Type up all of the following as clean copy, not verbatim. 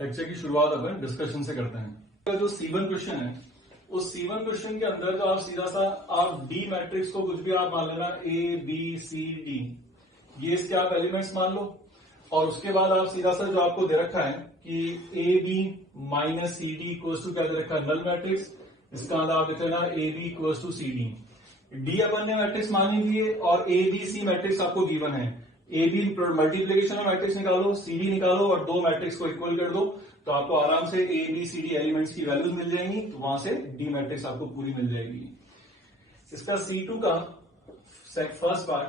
Lecture की शुरुआत अपन discussion से करते हैं। जो C1 क्वेश्चन है उस C1 क्वेश्चन के अंदर जो आप सीधा सा आप डी मैट्रिक्स को कुछ भी आप मान लेना A B C D, ये इसके आप एलिमेंट्स मान लो और उसके बाद आप सीधा सा जो आपको दे रखा है कि A B minus C D equals to क्या दे रखा है, नल मैट्रिक्स। इसका मतलब आप लिख लेना A B equals to C D. D अपन ने मैट्रिक्स मान ली है और ए बी सी मैट्रिक्स आपको गिवन है। ए बी मल्टीप्लीकेशन में मैट्रिक्स निकालो, सी डी निकालो और दो मैट्रिक्स को इक्वल कर दो तो आपको आराम से A B C D elements की वैल्यूज मिल जाएंगी, तो वहां से डी मैट्रिक्स आपको पूरी मिल जाएगी। इसका C2 का फर्स्ट पार्ट,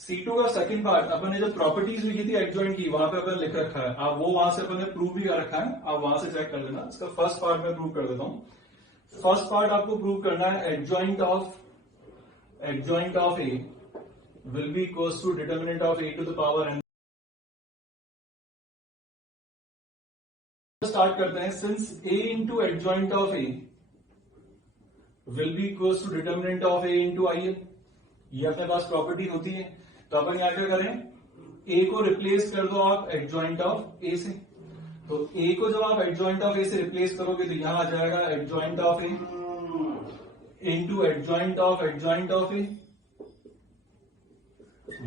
C2 का सेकंड पार्ट अपन ने जो प्रॉपर्टीज लिखी थी एडजॉइंट की वहां पे अपन लिख रखा है, आप वो वहां से अपन ने प्रूव भी कर रखा है, आप वहां से चेक कर लेना। इसका फर्स्ट पार्ट में प्रूव कर देता हूं। फर्स्ट पार्ट आपको प्रूव करना है adjoint of A will be equals to determinant of a to the power n। Start करते हैं। Since a into adjoint of a will be equals to determinant of a into in, ये अपने पास property होती है, तो अपन यहां क्या करें, a को रिप्लेस कर दो आप एडजॉइंट ऑफ a से। तो a को जब आप एडजॉइंट ऑफ a से रिप्लेस करोगे तो यहां आ जाएगा adjoint of a into adjoint of a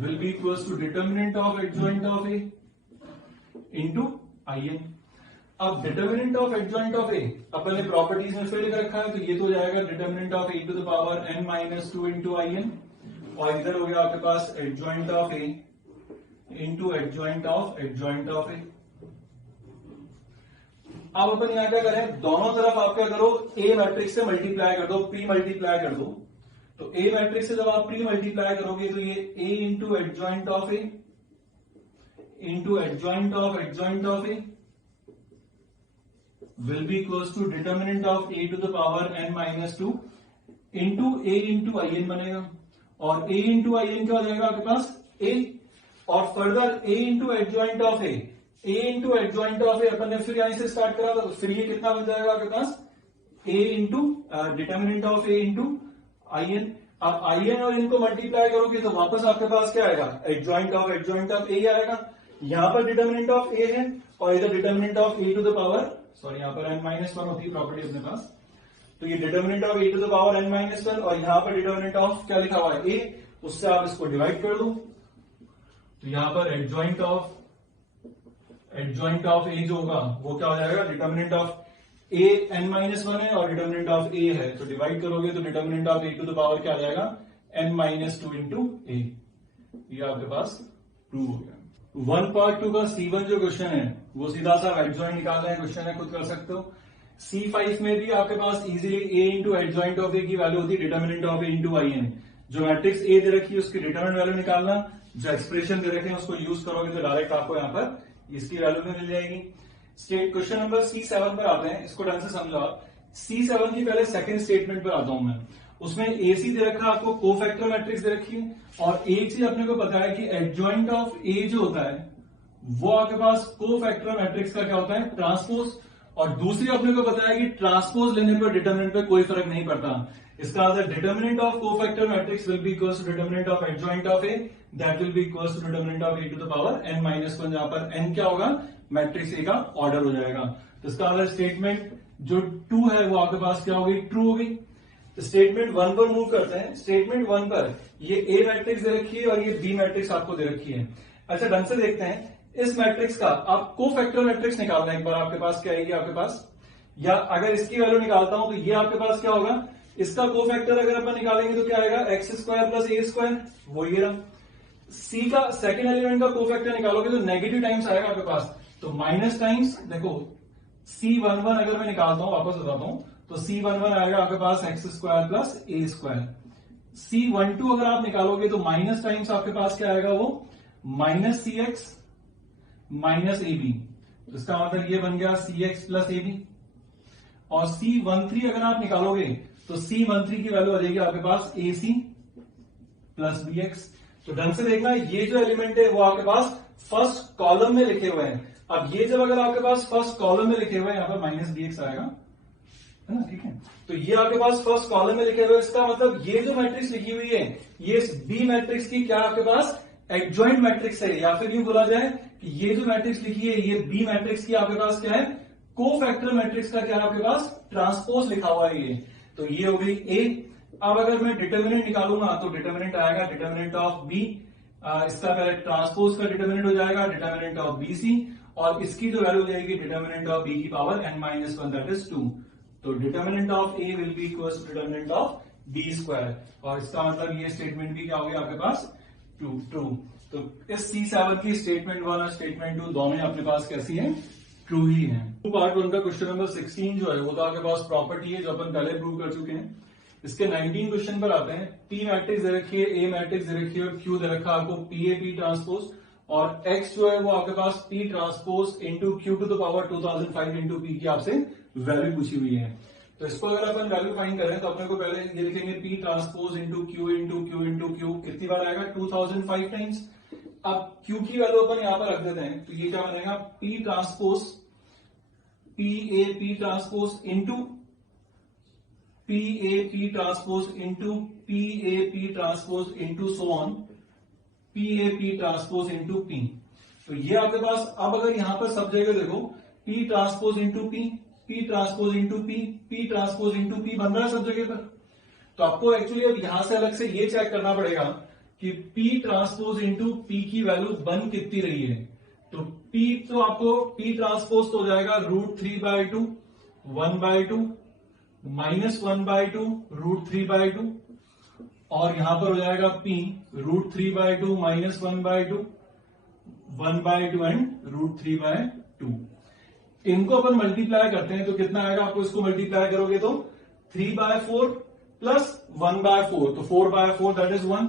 will be equals to determinant of adjoint of a into in। अब determinant of adjoint of A अपन ने प्रॉपर्टीज में फिर लिख रखा है, तो ये तो हो जाएगा determinant of A to the power n minus 2 into I N, और इधर हो गया आपके पास adjoint of A into adjoint of A. अब अपन यहां क्या करें, दोनों तरफ आप क्या करो, ए मैट्रिक्स से मल्टीप्लाई कर दो, प्री मल्टीप्लाई कर दो। तो ए मैट्रिक्स से जब आप प्री मल्टीप्लाई करोगे तो ये A into adjoint of A into adjoint of A will be equals to determinant of a to the power n minus 2 into a into in बनेगा, और a into in क्या हो जाएगा आपके पास a, और further a into adjoint of a अपन ने फिर यहां से स्टार्ट करा था, तो फिर ये कितना बन जाएगा आपके पास a into determinant of a into in। अब in और इनको मल्टीप्लाई करोगे तो वापस आपके पास क्या आएगा, एडजॉइंट ऑफ a आएगा। यहां पर डिटर्मिनेंट ऑफ a है और इधर determinant of a to the power, sorry यहाँ पर n माइनस 1 होती है प्रॉपर्टी अपने पास, तो ये determinant of a to the power n minus 1 और यहाँ पर डिटर्मिनेंट ऑफ क्या लिखा हुआ है a, उससे आप इसको डिवाइड कर दो, तो यहाँ पर एडजॉइंट ऑफ a जो होगा वो क्या हो जाएगा, determinant of a n minus 1 है और डिटर्मिनेंट ऑफ a है, तो डिवाइड करोगे तो determinant of a to the power क्या आ जाएगा, n माइनस 2 इंटू a। ये आपके पास प्रूव हो गया। 1/2 का C1 जो क्वेश्चन है वो सीधा सा एडजॉइंट निकालना है क्वेश्चन है, खुद कर सकते हो। C5 में भी आपके पास easily a into adjoint of A की वैल्यू होती है determinant of A into I N. जो मैट्रिक्स ए दे रखी है उसकी डिटर्मिनेंट वैल्यू निकालना, जो एक्सप्रेशन दे रखे हैं उसको यूज करोगे तो डायरेक्ट आपको यहाँ पर इसकी वैल्यू भी मिल जाएगी। स्टेट क्वेश्चन नंबर C7 पर आते हैं, इसको ढंग से समझो आप। C7 की पहले सेकंड स्टेटमेंट पर आता हूं मैं। उसमें AC दे रखा है आपको, कोफैक्टर मैट्रिक्स दे रखी है, और एक चीज अपने को पता है कि एडजॉइंट ऑफ ए जो होता है वो आपके पास कोफैक्टर मैट्रिक्स का क्या होता है, ट्रांसपोज, और दूसरी अपने को पता है कि ट्रांसपोज लेने पर डिटर्मिनेंट पे कोई फर्क नहीं पड़ता। इसका मतलब determinant of cofactor matrix will be equals to determinant of adjoint of A, that will be equals to determinant of A to the power n minus 1, जहां पर n क्या होगा, मैट्रिक्स ए का ऑर्डर हो जाएगा। तो इसका मतलब स्टेटमेंट जो 2 है वो आपके पास क्या होगी, ट्रू होगी। स्टेटमेंट 1 पर मूव करते हैं। स्टेटमेंट 1 पर ये ए मैट्रिक्स दे रखी है और ये बी मैट्रिक्स आपको दे रखी है। अच्छा ढंग से देखते हैं, इस मैट्रिक्स का आप कोफैक्टर मैट्रिक्स निकालना है एक बार, आपके पास क्या आएगी आपके पास, या अगर इसकी वैल्यू निकालता हूं तो ये आपके पास क्या होगा, इसका कोफैक्टर अगर अपन निकालेंगे तो क्या आएगा, x² प्लस a², वो ये रहा। सी का सेकंड एलिमेंट का कोफैक्टर निकालोगे तो नेगेटिव टाइम्स आएगा आपके पास, तो माइनस टाइम्स, देखो C11 अगर मैं निकालता हूं, वापस बताता हूं, तो C11 आएगा आपके पास x² प्लस a²। C12 अगर आप निकालोगे तो माइनस टाइम्स आपके पास क्या आएगा, वो माइनस CX माइनस AB, तो इसका मतलब ये बन गया CX प्लस AB। और C13 अगर आप निकालोगे तो C13 की वैल्यू आ जाएगी आपके पास AC प्लस BX। तो ढंग से देखना, ये जो एलिमेंट है वो आपके पास फर्स्ट कॉलम में लिखे हुए हैं। अब ये जब अगर आपके पास फर्स्ट कॉलम में लिखे हुए हैं, यहां पर माइनस BX आएगा, है ना, ठीक है। तो ये आपके पास फर्स्ट कॉलम में लिखे हुए, इसका मतलब ये जो मैट्रिक्स लिखी हुई है ये इस बी मैट्रिक्स की क्या आपके पास एडजॉइंट मैट्रिक्स है, या फिर यूं बोला जाए कि ये जो मैट्रिक्स लिखी है ये बी मैट्रिक्स की आपके पास क्या है, कोफैक्टर मैट्रिक्स का क्या है आपके पास, ट्रांसपोज लिखा हुआ है ये। तो ये हो गई ए। अब अगर मैं डिटर्मिनेंट निकालूंगा तो डिटर्मिनेंट आएगा डिटर्मिनेंट ऑफ बी, इसका पहले ट्रांसपोज का डिटर्मिनेंट हो जाएगा डिटर्मिनेंट ऑफ बी सी, और इसकी जो वैल्यू जाएगी डिटर्मिनेंट ऑफ बी की पावर n-1 दैट इज 2। तो determinant of A will be equal to determinant of B square, और इसका मतलब ये स्टेटमेंट भी क्या हो गया आपके पास, ट्रू। तो इस C7 की स्टेटमेंट 1 और स्टेटमेंट 2 दोनों अपने पास कैसी है, ट्रू ही है। पार्ट 1 का क्वेश्चन नंबर 16 जो है वो तो आपके पास प्रॉपर्टी है जो अपन पहले प्रूव कर चुके हैं। इसके 19 क्वेश्चन पर आते हैं। पी मैट्रिक्स दे रखी है, ए मैट्रिक्स दे रखी है और क्यू दे रखा है आपको पी ए पी ट्रांसपोज, और एक्स जो है वो आपके पास P transpose into Q to the power 2005 into P की आपसे वैल्यू पूछी हुई है। तो इसको अगर अपन वैल्यू फाइंड करें तो अपने को पहले ये लिखेंगे P transpose into Q into Q into Q, कितनी बार आएगा, 2005 टाइम्स। अब क्यू की वैल्यू अपन यहां पर रख देते हैं, तो ये क्या बनेगा, P transpose P A P transpose into P A P transpose into P A P transpose into so on P A P transpose into P. तो ये आपके पास, अब अगर यहां पर सब जगह देखो P transpose into P transpose into P transpose into P बन रहा है सब जगह पर। तो आपको एक्चुअली अब यहां से अलग से ये चेक करना पड़ेगा कि पी ट्रांसपोज इंटू पी की वैल्यू बन कितनी रही है। तो पी, तो आपको पी ट्रांसपोज तो हो जाएगा √3/2 1/2 -1/2 √3/2, और यहां पर हो जाएगा पी √3/2 -1/2 1/2 एंड √3/2। इनको अपन मल्टीप्लाई करते हैं तो कितना आएगा, आपको इसको मल्टीप्लाई करोगे तो 3/4 प्लस 1/4, तो 4/4 दैट इज 1,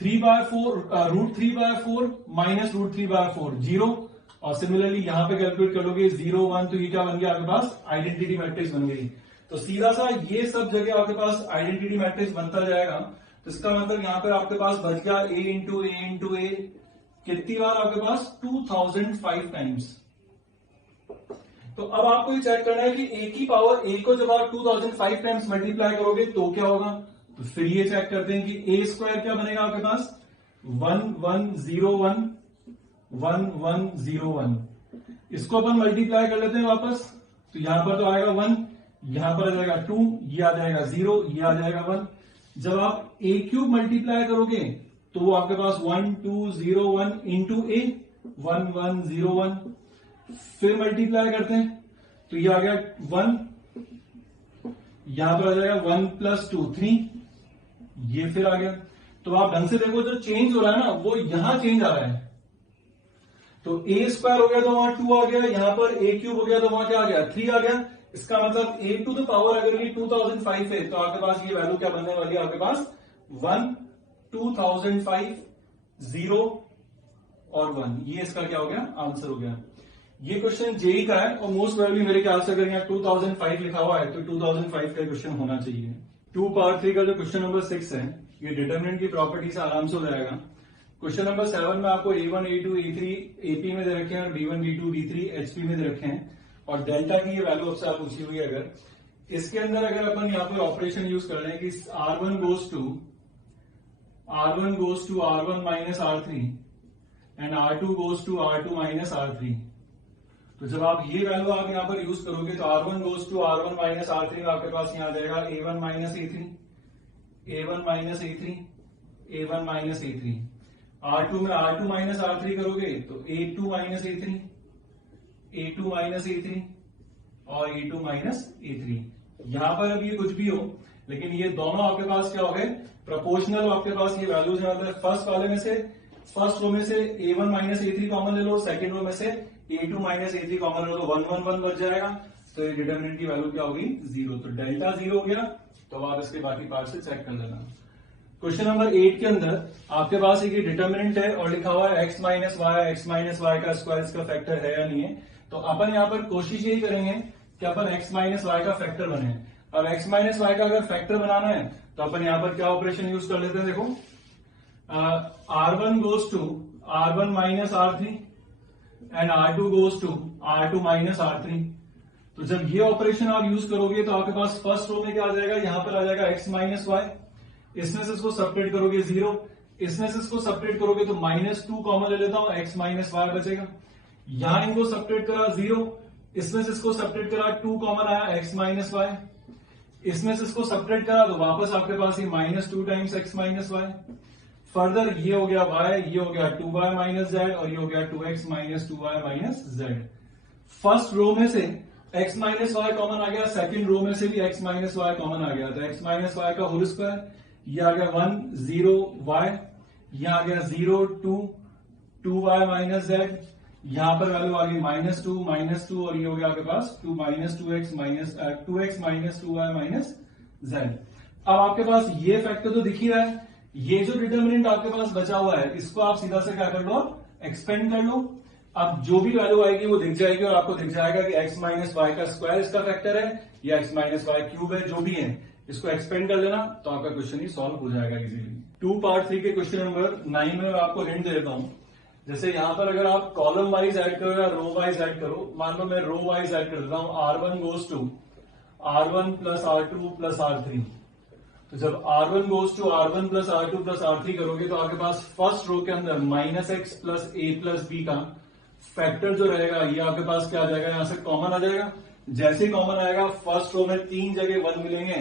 3/4 √3/4 माइनस √3/4 0, और सिमिलरली यहां पे कैलकुलेट कर लोगे 0 1, तो ये क्या बन गया आपके पास, आइडेंटिटी मैट्रिक्स बन गई। तो सीधा सा ये सब जगह आपके पास आइडेंटिटी मैट्रिक्स बनता जाएगा। तो इसका मतलब यहां पर आपके पास बच गया a इंटू ए, कितनी बार आपके पास, 2005 टाइम्स। तो अब आपको ये चेक करना है कि a की पावर a को जब आप 2005 टाइम्स मल्टीप्लाई करोगे तो क्या होगा। तो फिर ये चेक करते हैं कि a स्क्वायर क्या बनेगा आपके पास, 1101 1101। इसको अपन मल्टीप्लाई कर लेते हैं वापस, तो यहां पर तो आएगा 1, यहां पर आ जाएगा 2, ये आ जाएगा 0, ये आ जाएगा 1। जब आप a क्यूब मल्टीप्लाई करोगे तो वो आपके पास 1201 इंटू ए 1101, फिर मल्टीप्लाई करते हैं तो ये आ गया 1, यहां पर आ जाएगा 1 + 2 3, ये फिर आ गया। तो आप ढंग से देखो जो चेंज हो रहा है ना वो यहां चेंज आ रहा है। तो a स्क्वायर हो गया तो वहां 2 आ गया, यहां पर a क्यूब हो गया तो वहां क्या आ गया, 3 आ गया। इसका मतलब a टू द पावर अगर ये 2005 है तो आपके पास ये वैल्यू क्या बनने वाली है, आपके पास 1 2005 0 और 1, ये इसका क्या हो गया, आंसर हो गया। ये क्वेश्चन जेई का है और मोस्ट प्रोबेबली मेरे ख्याल से अगर यहाँ 2005 लिखा हुआ है तो 2005 का क्वेश्चन होना चाहिए। 2 पार्ट 3 का जो क्वेश्चन नंबर 6 है ये डिटरमिनेंट की प्रॉपर्टी से आराम से हो जाएगा। क्वेश्चन नंबर 7 में आपको A1 A2 A3 AP में दे रखे हैं और B1 B2 B3 HP में दे रखे हैं, और डेल्टा की ये वैल्यू आपसे पूछी हुई है। अगर इसके अंदर अगर अपन यहाँ पर ऑपरेशन यूज कर रहे हैं कि R1 goes to R1 minus R3 and R2 goes to R2 minus R3, तो जब आप ये वैल्यू आप यहां पर यूज करोगे तो R1 goes to R1 minus R3 में आपके पास यहां आ जाएगा A1 minus A3 A1 minus A3 A1 minus A3। R2 में R2 minus R3 करोगे तो A2 minus A3 A2 minus A3 और A2 minus A3। यहां पर अब ये कुछ भी हो लेकिन ये दोनों आपके पास क्या हो गए, प्रोपोर्शनल। आपके पास ये वैल्यूज है, मतलब फर्स्ट वाले में से, फर्स्ट रो में से A1 minus A3 कॉमन ले लो, सेकंड रो में से A2 minus A3 कॉमन ले लो, 1 1 1 बच जाएगा। तो ये डिटरमिनेंट की वैल्यू क्या होगी, 0। तो डेल्टा 0 हो गया। तो आप इसके बाकी पार्ट से चेक कर लेना। क्वेश्चन नंबर 8 के अंदर आपके पास एक डिटरमिनेंट है और लिखा हुआ है x माइनस वाई का स्क्वायर इसका फैक्टर है या नहीं है। तो अपन यहाँ पर कोशिश यही करेंगे कि अपन x माइनस वाई का फैक्टर बने। अब x माइनस वाई का अगर फैक्टर बनाना है तो अपन यहाँ पर क्या ऑपरेशन यूज कर लेते हैं, देखो R1 goes to R1 minus R3 and R2 goes to R2 minus R3। तो जब ये ऑपरेशन आप यूज करोगे तो आपके पास फर्स्ट रो में क्या आ जाएगा, यहां पर आ जाएगा x माइनस वाई, इसमें से इसको सेपरेट करोगे 0, इसमें से इसको सेपरेट करोगे तो -2 कॉमन ले लेता हूं, x माइनस वाई बचेगा। यहां इनको सेपरेट करा 0, इसमें से इसको सेपरेट करा 2 कॉमन आया, x माइनस वाई। इसमें से इसको सेपरेट करा तो वापस आपके पास ये -2 times x minus Y. Further ये हो गया y, ये हो गया 2y माइनस जेड, और ये हो गया 2x minus 2y minus Z. First row में से x माइनस वाई कॉमन आ गया, सेकंड रो में से भी x माइनस वाई कॉमन आ गया, तो x माइनस वाई का होल स्क्वायर, ये आ गया 1 0 y, यहां आ गया 0 2y माइनस जेड, यहां पर वैल्यू आ गई -2 और ये हो गया आपके पास 2 2x minus 2y minus Z. अब आपके पास ये फैक्टर तो दिख ही रहा है, ये जो डिटर्मिनेंट आपके पास बचा हुआ है इसको आप सीधा से क्या कर लो, एक्सपेंड कर लो। अब जो भी वैल्यू आएगी वो दिख जाएगी और आपको दिख जाएगा कि x माइनस वाई का स्क्वायर इसका फैक्टर है या x माइनस वाई क्यूब है, जो भी है इसको एक्सपेंड कर लेना तो आपका क्वेश्चन ही सॉल्व हो जाएगा इजीली। 2 पार्ट 3 के क्वेश्चन नंबर 9 में मैं आपको हिंट दे देता हूं। जैसे यहां पर अगर आप कॉलम वाइज ऐड करो या रो वाइज ऐड करो, मान लो मैं रो वाइज ऐड कर देता हूं, R1 goes to R1 plus R2 plus R3। तो जब R1 goes to R1 plus R2 plus R3 करोगे तो आपके पास फर्स्ट रो के अंदर -x plus a plus b का फैक्टर जो रहेगा ये आपके पास क्या आ जाएगा, यहां से कॉमन आ जाएगा। जैसे कॉमन आएगा फर्स्ट रो में 3 जगह 1 मिलेंगे,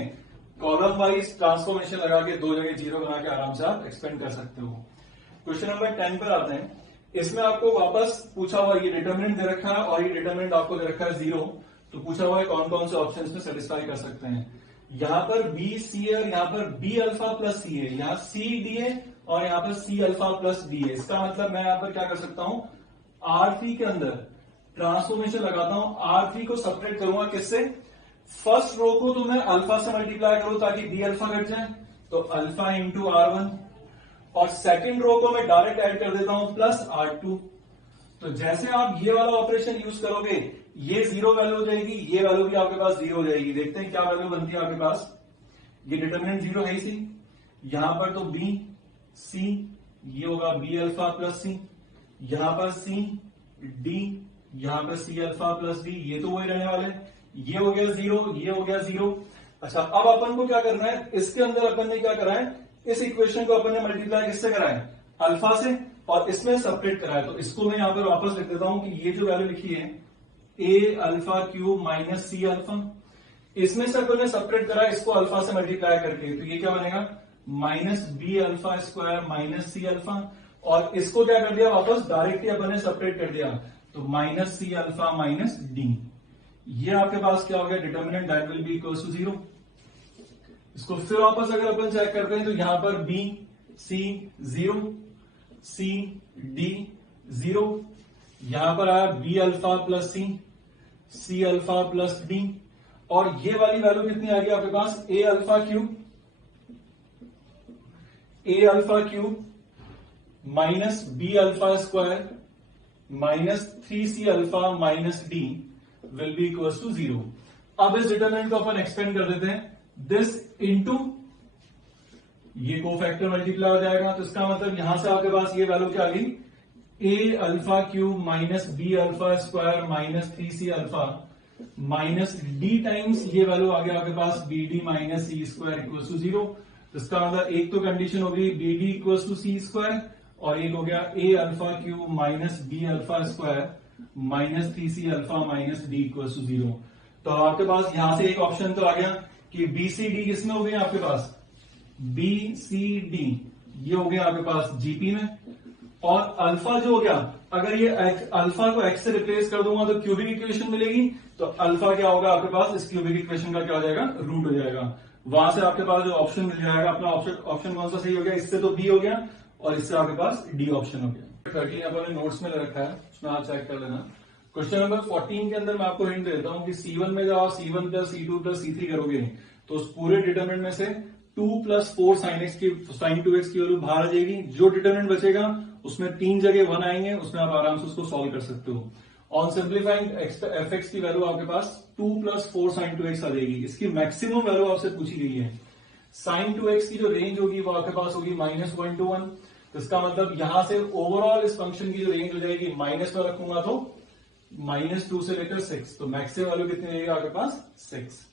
कॉलम वाइज ट्रांसफॉर्मेशन लगा के 2 जगह 0 बना के आराम से आप एक्सपेंड कर सकते हो। क्वेश्चन नंबर 10 पर आते हैं। इसमें आपको वापस पूछा हुआ ये डिटरमिनेंट दे रखा है और ये डिटरमिनेंट आपको दे रखा है 0, तो पूछा हुआ है कौन कौन से ऑप्शन में सेटिस्फाई कर सकते हैं। यहां पर बी सी है, यहां पर बी अल्फा प्लस सी है, यहां सी डी है और यहां पर सी अल्फा प्लस डी है। इसका मतलब मैं यहां पर क्या कर सकता हूं, R3 के अंदर ट्रांसफॉर्मेशन लगाता हूं, R3 को सेपरेट करूंगा किससे, फर्स्ट रो को तो मैं अल्फा से मल्टीप्लाई करूं ताकि बी अल्फा घट जाए, तो अल्फा इंटू R1, और सेकंड रो को मैं डायरेक्ट ऐड कर देता हूं प्लस R2। तो जैसे आप ये वाला ऑपरेशन यूज करोगे ये 0 वैल्यू हो जाएगी, ये वैल्यू भी आपके पास 0 हो जाएगी। देखते हैं क्या वैल्यू बनती है आपके पास। ये डिटरमिनेंट 0 है सी, यहां पर तो बी सी, ये होगा बी अल्फा प्लस सी, यहां पर सी डी, यहां पर सी अल्फा प्लस डी, ये तो वही रहने वाले। ये हो गया 0, ये हो गया 0। अच्छा अब अपन को क्या करना है, इसके अंदर अपन ने क्या करा है, इस इक्वेशन को अपन ने मल्टीप्लाई किससे करा है, अल्फा से, और इसमें सेपरेट करा है। तो इसको मैं यहां पर वापस लिख देता हूं कि ये जो वैल्यू लिखी है A alpha cube minus C alpha, इसमें से अपन ने सेपरेट करा है इसको अल्फा से मल्टीप्लाई करके, तो ये क्या बनेगा minus B alpha square minus C alpha, और इसको क्या कर दिया वापस डायरेक्टली अपन ने सेपरेट कर दिया, तो minus C alpha minus D. ये आपके पास क्या हो गया, determinant that will be equal to 0। इसको फिर वापस अगर अपन चेक करते हैं तो यहां पर बी सी 0, सी डी 0, यहां पर आया B alpha plus C alpha plus D, और ये वाली वैल्यू कितनी आ गई आपके पास, A alpha cube minus B alpha square minus 3c alpha minus D will be equal to 0। अब इस डिटरमिनेंट को अपन एक्सपेंड कर देते हैं, दिस इंटू ये को फैक्टर मल्टीप्लाई हो जाएगा, तो इसका मतलब यहां से आपके पास ये वैल्यू क्या आ गई, A alpha cube minus B alpha square minus 3c alpha minus D times ये वैल्यू आ गया आपके पास B D minus C square equal to 0। तो इसका मतलब एक तो कंडीशन हो गई B D equal to C square, और एक हो गया A alpha cube minus B alpha square minus 3c alpha minus D equal to 0। तो आपके पास यहां से एक ऑप्शन तो आ गया कि बी सी डी किसमें हो गया आपके पास, बी सी डी ये हो गया आपके पास जीपी में, और अल्फा जो हो गया अगर ये अल्फा को एक्स से रिप्लेस कर दूंगा तो क्यूबिक इक्वेशन मिलेगी, तो अल्फा क्या होगा आपके पास, इस क्यूबिक इक्वेशन का क्या हो जाएगा, रूट हो जाएगा। वहां से आपके पास जो ऑप्शन मिल जाएगा, अपना ऑप्शन कौन सा सही हो गया, इससे तो बी हो गया और इससे आपके पास डी ऑप्शन हो गया। 13 अपने नोट्स में रखा है, उसमें आप चेक कर लेना। क्वेश्चन नंबर 14 के अंदर मैं आपको हिंट देता हूं कि C1 में जब आप C1 plus C2 plus C3 करोगे तो उस पूरे डिटरमिनेंट में से 2 प्लस 4 साइन 2x की वैल्यू बाहर आ जाएगी। जो डिटरमिनेंट बचेगा उसमें 3 जगह 1 आएंगे, उसमें आप आराम से उसको सॉल्व कर सकते हो। ऑन सिंप्लीफाइंग fx की वैल्यू आपके पास 2 प्लस 4 साइन 2x आ जाएगी। इसकी मैक्सिमम वैल्यू आपसे पूछी गई है। साइन 2x की जो रेंज होगी वो आपके पास होगी -1 to 1। तो इसका मतलब यहां से ओवरऑल इस फंक्शन की जो रेंज हो जाएगी, माइनस में रखूंगा तो -2 से लेकर 6, तो मैक्सिमम वैल्यू कितनी रहेगी आपके पास 6।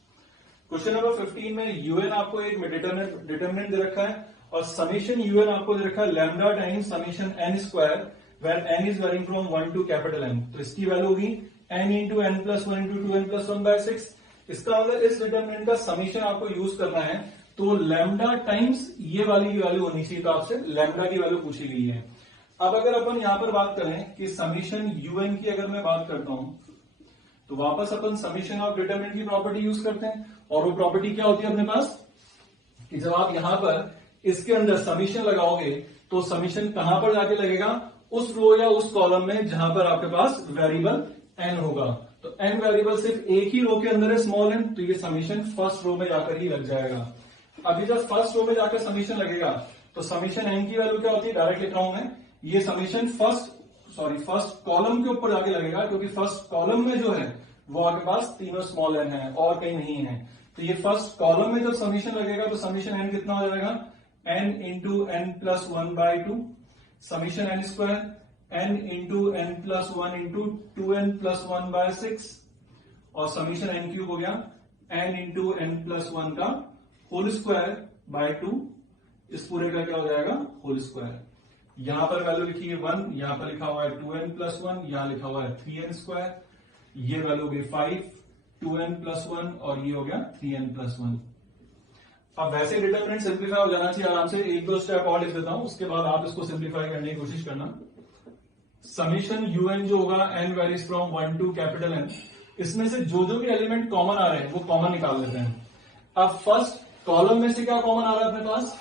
क्वेश्चन नंबर 15 में यूएन आपको एक डिटरमिनेंट दे रखा है और समेशन यूएन आपको दे रखा है lambda times summation N square where N is varying from 1 to capital N. तो इसकी वैल्यू होगी N into N plus one into two N plus one by 6। इसका मतलब इस डिटरमिनेंट का समेशन आपको यूज करना है तो लैम्डा टाइम्स ये वाली की वैल्यू होनी चाहिए, तो आपसे लैम्डा की वैल्यू पूछी गई है। अब अगर अपन यहां पर बात करें कि समेशन यूएन की अगर मैं बात करता हूं तो वापस अपन समेशन ऑफ डिटरमिनेंट की प्रॉपर्टी यूज करते हैं, और वो प्रॉपर्टी क्या होती है अपने पास कि जब आप यहां पर इसके अंदर समेशन लगाओगे तो समेशन कहां पर जाके लगेगा, उस रो या उस कॉलम में जहां पर आपके पास वेरिएबल एन होगा। तो एन वेरिएबल सिर्फ एक ही रो के अंदर है स्मॉल एन, तो ये समेशन फर्स्ट रो में जाकर ही लग जाएगा। अभी जब फर्स्ट रो में जाकर समेशन लगेगा तो समेशन एन की वैल्यू क्या होती है, डायरेक्ट लिख रहा हूं मैं, ये समेशन फर्स्ट कॉलम के ऊपर जाके लगेगा, क्योंकि फर्स्ट कॉलम में जो है वो आपके पास तीनों स्मॉल एन है और कहीं नहीं है। तो ये फर्स्ट कॉलम में जब समेशन लगेगा तो समेशन एन कितना हो जाएगा, N into N plus one by two summation N square N into N plus one into two N plus one by 6 और समेशन एन क्यूब हो गया N into N plus one का whole square by 2। इस पूरे का क्या हो जाएगा, होल स्क्वायर। यहां पर वैल्यू लिखी है 1, यहां पर लिखा हुआ है 2n प्लस वन, यहां लिखा हुआ है 3n स्क्वायर, ये वैल्यू हो गई 5, 2n प्लस वन और ये हो गया 3n प्लस वन। अब वैसे डिटरमिनेंट सिंप्लीफाई हो जाना चाहिए आराम से, एक दो स्टेप और लिख देता हूं, उसके बाद आप इसको सिंप्लीफाई करने की कोशिश करना। समेशन यूएन जो होगा N varies from 1 to capital N, इसमें से जो जो भी एलिमेंट कॉमन आ रहे हैं वो कॉमन निकाल लेते हैं। अब फर्स्ट कॉलम में से क्या कॉमन आ रहा है अपने पास,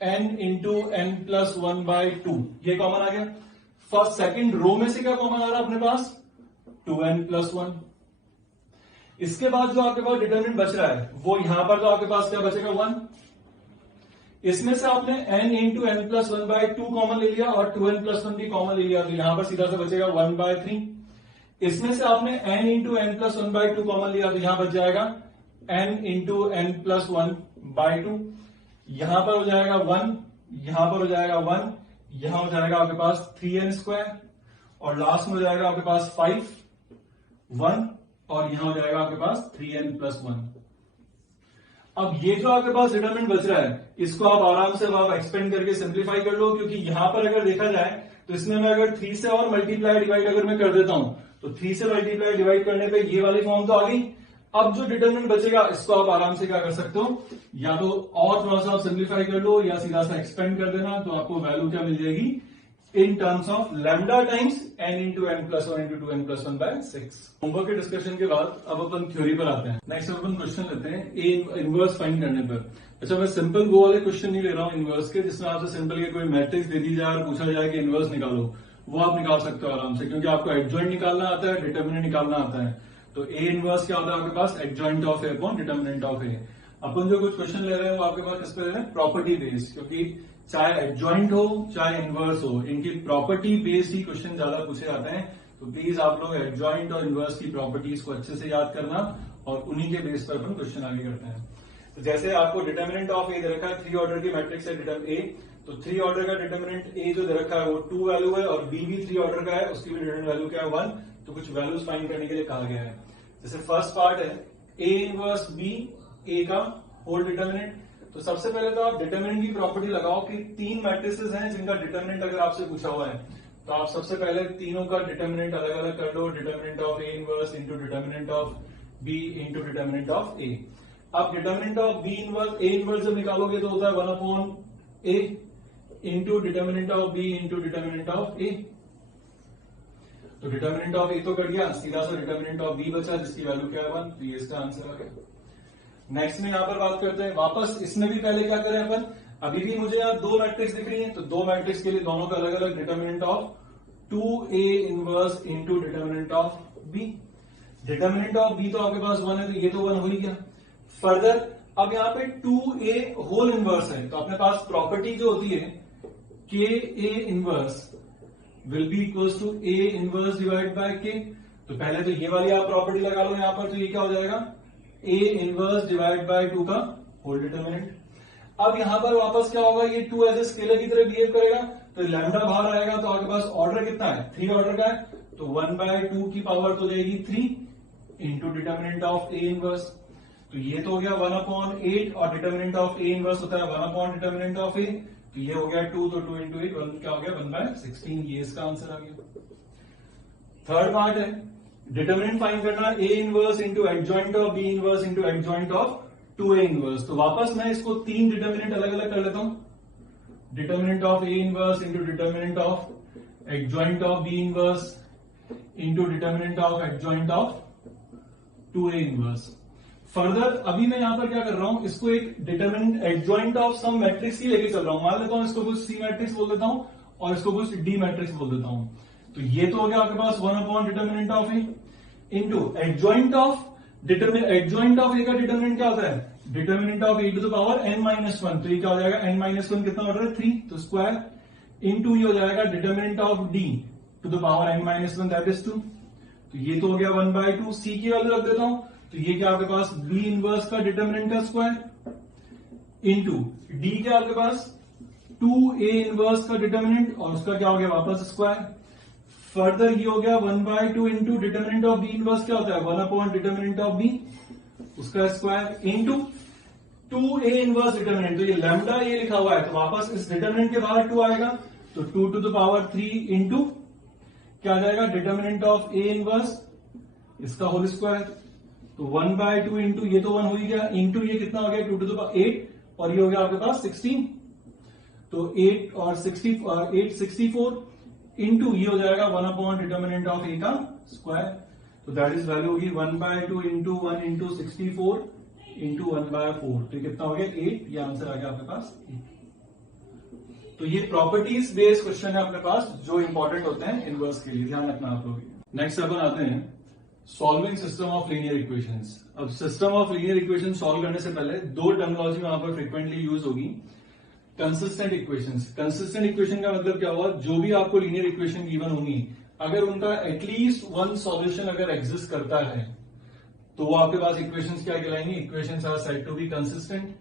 n into N plus one by two, ये कॉमन आ गया। फर्स्ट सेकंड रो में से क्या कॉमन आ रहा है अपने पास, 2n प्लस वन। इसके बाद जो आपके पास डिटरमिनेंट बच रहा है वो यहां पर तो आपके पास क्या बचेगा 1। इसमें से आपने n into N plus one by two common ले लिया और 2n प्लस वन भी कॉमन ले लिया, तो यहां पर सीधा से बचेगा 1 बाय 3। इसमें से आपने n into N plus one by two common लिया तो यहां बच जाएगा n into N plus one by two. यहां पर हो जाएगा 1, यहां पर हो जाएगा 1, यहां हो जाएगा आपके पास 3n स्क्वायर और लास्ट में हो जाएगा आपके पास 5, 1 और यहां हो जाएगा आपके पास 3n प्लस वन। अब ये जो आपके पास डिटरमिनेंट बच रहा है इसको आप आराम से आप एक्सपेंड करके सिंप्लीफाई कर लो, क्योंकि यहां पर अगर देखा जाए तो इसमें मैं अगर 3 से और मल्टीप्लाई डिवाइड अगर मैं कर देता हूं तो 3 से मल्टीप्लाई डिवाइड करने पे ये वाली फॉर्म तो आ गई। अब जो डिटरमिनेंट बचेगा इसको आप आराम से क्या कर सकते हो, या तो और थोड़ा सा आप सिंप्लीफाई कर लो या सीधा सा एक्सपेंड कर देना, तो आपको वैल्यू क्या मिल जाएगी in terms of lambda times n into N plus one into two N plus one by 6। Homework के डिस्कशन के बाद अब अपन थ्योरी पर आते हैं। नेक्स्ट अपन क्वेश्चन लेते हैं ए इनवर्स फाइंड करने पर। अच्छा, मैं सिंपल वो वाले क्वेश्चन नहीं ले रहा हूं इनवर्स के जिसमें आपसे सिंपल के कोई मैट्रिक्स दे दी जाए और पूछा जाए कि इनवर्स निकालो, वो आप निकाल सकते हो आराम से, क्योंकि आपको एडजॉइंट निकालना आता है, डिटरमिनेंट निकालना आता है। तो ए इनवर्स क्या होता है आपके पास, adjoint of A upon determinant of A. अपन जो कुछ क्वेश्चन ले रहे हैं वो आपके पास किस पे ले रहे हैं, प्रॉपर्टी बेस्ड, क्योंकि चाहे एडजॉइंट हो चाहे इनवर्स हो इनकी प्रॉपर्टी बेस्ड ही क्वेश्चन ज्यादा पूछे जाते हैं। तो प्लीज आप लोग एडजॉइंट और इनवर्स की प्रॉपर्टीज को अच्छे से याद करना और उन्हीं के बेस पर अपन क्वेश्चन आगे करते हैं। तो जैसे आपको डिटरमिनेंट ऑफ ए दे रखा है, 3 ऑर्डर की मैट्रिक्स है डिटर्म ए, तो 3 ऑर्डर का डिटरमिनेंट ए जो दे रखा है वो 2 वैल्यू है और बी भी 3 ऑर्डर का है, उसकी भी डिटरमिनेंट वैल्यू क्या है 1। तो कुछ वैल्यूज फाइंड करने के लिए कहा गया है। जैसे फर्स्ट पार्ट है ए इनवर्स बी, ए का होल डिटरमिनेंट। तो सबसे पहले तो आप डिटरमिनेंट की प्रॉपर्टी लगाओ कि 3 मैट्रिसेस हैं जिनका डिटरमिनेंट अगर आपसे पूछा हुआ है तो आप सबसे पहले तीनों का डिटरमिनेंट अलग अलग कर लो, determinant of A inverse into determinant of B into determinant of A. अब determinant of B inverse A inverse जब निकालोगे तो होता है 1 upon A into determinant of B into determinant of A. तो डिटरमिनेंट ऑफ ए तो cut गया, सीधा सा डिटरमिनेंट ऑफ बी बचा जिसकी वैल्यू क्या है 1, तो ये इसका आंसर आ गया। नेक्स्ट में यहां पर बात करते हैं वापस, इसमें भी पहले क्या करें अपन, अभी भी मुझे यहाँ 2 मैट्रिक्स दिख रही है तो 2 मैट्रिक्स के लिए दोनों का अलग अलग determinant of 2a inverse into determinant of b। Determinant of b तो आपके पास 1 है तो ये तो 1 हो ही गया। फर्दर अब यहाँ पे 2a होल इनवर्स है तो अपने पास प्रॉपर्टी जो होती है k a inverse will be equals to a inverse divide by k। तो पहले तो ये वाली आप प्रॉपर्टी लगा लो यहाँ पर, तो ये क्या हो जाएगा a इनवर्स डिवाइड बाय 2 का होल डिटरमिनेंट। अब यहां पर वापस क्या होगा, ये 2 एज ए स्केलर की तरह बिहेव करेगा तो लैम्डा बाहर आएगा, तो आपके पास ऑर्डर कितना है 3 ऑर्डर का है, तो 1/2 की पावर तो जाएगी 3 into determinant of A inverse. तो ये तो हो गया 1/8 और डिटर्मिनेंट ऑफ ए इनवर्स होता है 1 डिटर्मिनेंट ऑफ ए, तो ये हो गया 2, तो 2 into 8 क्या हो गया 1/16, ये इसका आंसर आ गया। थर्ड पार्ट है डिटर्मिनेंट फाइंड करना A inverse into adjoint of B inverse into adjoint of 2a inverse. तो वापस मैं इसको 3 डिटर्मिनेंट अलग अलग कर लेता हूं, determinant of A inverse into determinant of adjoint of B inverse into determinant of adjoint of 2a inverse. Further अभी मैं यहां पर क्या कर रहा हूं, इसको एक determinant adjoint of some matrix ही लेके चल रहा हूं। मान लेता हूं इसको कुछ सी मैट्रिक्स बोल देता हूं और इसको कुछ डी मैट्रिक्स बोल देता हूं। तो ये तो हो गया आपके पास 1 determinant of A into adjoint of adjoint of A का डिटर्मिनेंट क्या होता है, determinant of A to the power n-1। तो ये क्या हो जाएगा n-1 कितना ऑर्डर है 3, तो स्क्वायर इंटू ये हो जाएगा determinant of D to the power n-1 that is 2। तो ये तो हो गया 1/2। सी की वैल्यू रख देता हूं, तो ये क्या आपके पास बी इनवर्स का डिटर्मिनेंट का स्क्वायर इंटू डी क्या आपके पास 2a इनवर्स का डिटर्मिनेंट और उसका क्या हो गया वापस स्क्वायर। फर्दर ये हो गया 1/2 into determinant of B inverse क्या होता है 1 डिटर्मिनेंट ऑफ बी उसका square into 2a inverse determinant. तो ये लैम्डा ये लिखा हुआ है, तो वापस इस डिटर्मिनेंट के बाहर 2 आएगा, तो 2 टू द पावर 3 इंटू क्या आ जाएगा डिटर्मिनेंट ऑफ ए इनवर्स इसका होल स्क्वायर। तो 1/2 इंटू ये तो 1 हो ही गया, इंटू ये कितना हो गया 2 टू द पावर 8 और ये हो गया आपके पास 16। तो 8 और 64 इंटू ये हो जाएगा 1 डिटर्मिनेंट ऑफ ए का स्क्वायर। तो दैट इज वैल्यू होगी 1/2 इंटू 1 इंटू 64 इंटू 1/4। तो ये कितना हो गया 8, ये आंसर आ गया आपके पास 8। तो ये प्रॉपर्टीज बेस्ड क्वेश्चन है अपने पास जो इंपॉर्टेंट होते हैं इनवर्स के लिए, ध्यान रखना आप लोग। नेक्स्ट अपन आते हैं solving system of linear equations. अब system of linear equation solve करने से पहले दो टर्मिनोलॉजी वहां पर फ्रीक्वेंटली यूज होगी, कंसिस्टेंट इक्वेशंस। कंसिस्टेंट इक्वेशन का मतलब क्या हुआ, जो भी आपको लीनियर इक्वेशन गिवन होंगी अगर उनका एटलीस्ट वन सॉल्यूशन अगर एग्जिस्ट करता है तो वो आपके पास इक्वेशंस क्या कहलाएंगी, equations are said to be consistent.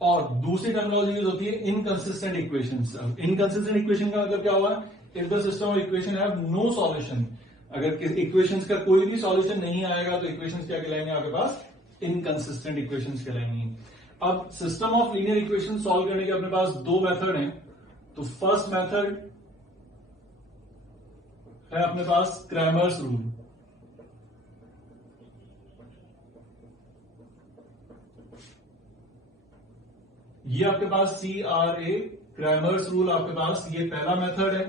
और दूसरी टर्मिनोलॉजी यूज होती है इनकंसिस्टेंट इक्वेशंस। अब इनकंसिस्टेंट इक्वेशन का मतलब क्या हुआ, if the system of equation have no solution, अगर इक्वेशंस का कोई भी सॉल्यूशन नहीं आएगा तो इक्वेशंस क्या कहलाएंगे आपके पास, इनकंसिस्टेंट इक्वेशंस कहलाएंगी। अब system of linear equation solve करने के अपने पास दो मेथड हैं। तो फर्स्ट मेथड है अपने पास क्रैमर्स रूल। ये आपके पास CRA क्रैमर्स रूल आपके पास, ये पहला मेथड है।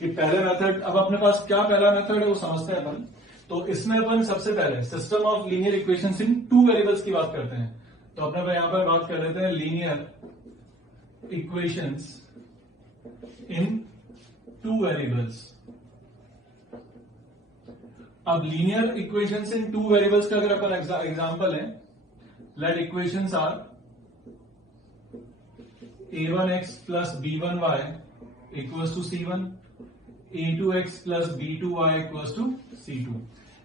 कि पहले मेथड, अब अपने पास क्या पहला मेथड है वो समझते हैं अपन। तो इसमें अपन सबसे पहले system of linear equations in two variables की बात करते हैं। तो अपने यहां पर बात कर लेते हैं linear equations in two variables. अब linear equations in two variables का अगर अपन एग्जांपल है, let equations are a1x plus b1y equals to c1, a2x plus b2y equals to c2।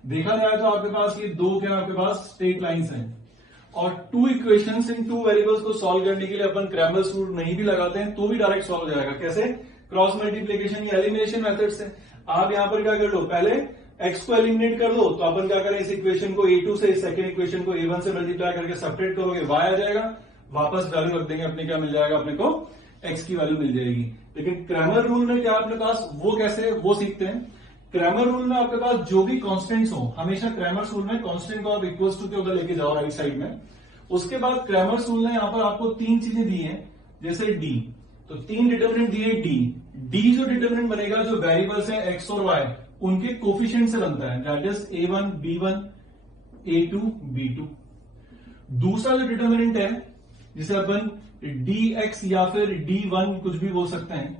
देखा जाए तो आपके पास ये दो क्या आपके पास स्ट्रेट लाइंस हैं और two equations in two variables को सॉल्व करने के लिए अपन क्रैमर्स रूल नहीं भी लगाते हैं तो भी डायरेक्ट सॉल्व हो जाएगा। कैसे, क्रॉस मल्टीप्लीकेशन या एलिमिनेशन मेथड से। आप यहां पर क्या कर लो, पहले x को एलिमिनेट कर दो, तो अपन क्या करें, इस इक्वेशन को a2 से इस सेकंड इक्वेशन को a1 से मल्टीप्लाई करके सेपरेट करोगे, y आ जाएगा, वापस वैल्यू रख देंगे, अपने क्या मिल जाएगा, अपने को x की वैल्यू मिल जाएगी। लेकिन क्रैमर रूल में क्या अपने पास, वो कैसे, वो सीखते हैं। क्रैमर रूल में आपके पास जो भी कांस्टेंट्स हो, हमेशा क्रैमर रूल में कांस्टेंट को आप इक्वल्स टू के उधर लेके जाओ राइट साइड में। उसके बाद क्रैमर रूल ने यहां पर आपको तीन चीजें दी हैं, जैसे d, तो तीन डिटर्मिनेंट दिए d जो डिटर्मिनेंट बनेगा जो वेरिएबल्स हैं x और y उनके कोफिशिएंट से बनता है, that is a1 b1 a2 b2। दूसरा जो डिटर्मिनेंट है जिसे अपन dx या फिर d1 कुछ भी बोल सकते हैं,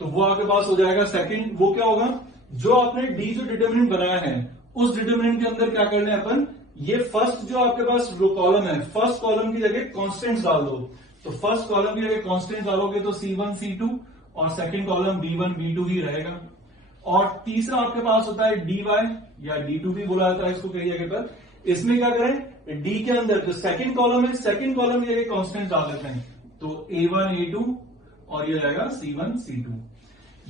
तो वो आपके पास हो जाएगा सेकंड। वो क्या होगा, जो आपने d जो डिटर्मिनेंट बनाया है उस डिटर्मिनेंट के अंदर क्या करना है अपन, ये फर्स्ट जो आपके पास कॉलम है, फर्स्ट कॉलम की जगह कांस्टेंट्स डाल दो। तो फर्स्ट कॉलम की जगह कांस्टेंट्स डालोगे तो c1 c2 और सेकंड कॉलम b1 b2 ही रहेगा। और तीसरा आपके पास होता है dy या d2 भी बोला जाता है इसको कई जगह पर। इसमें क्या करें, d के अंदर जो सेकंड कॉलम है, सेकंड कॉलम की जगह कांस्टेंट डाल देते हैं, तो a1 a2 और ये रहेगा c1 c2।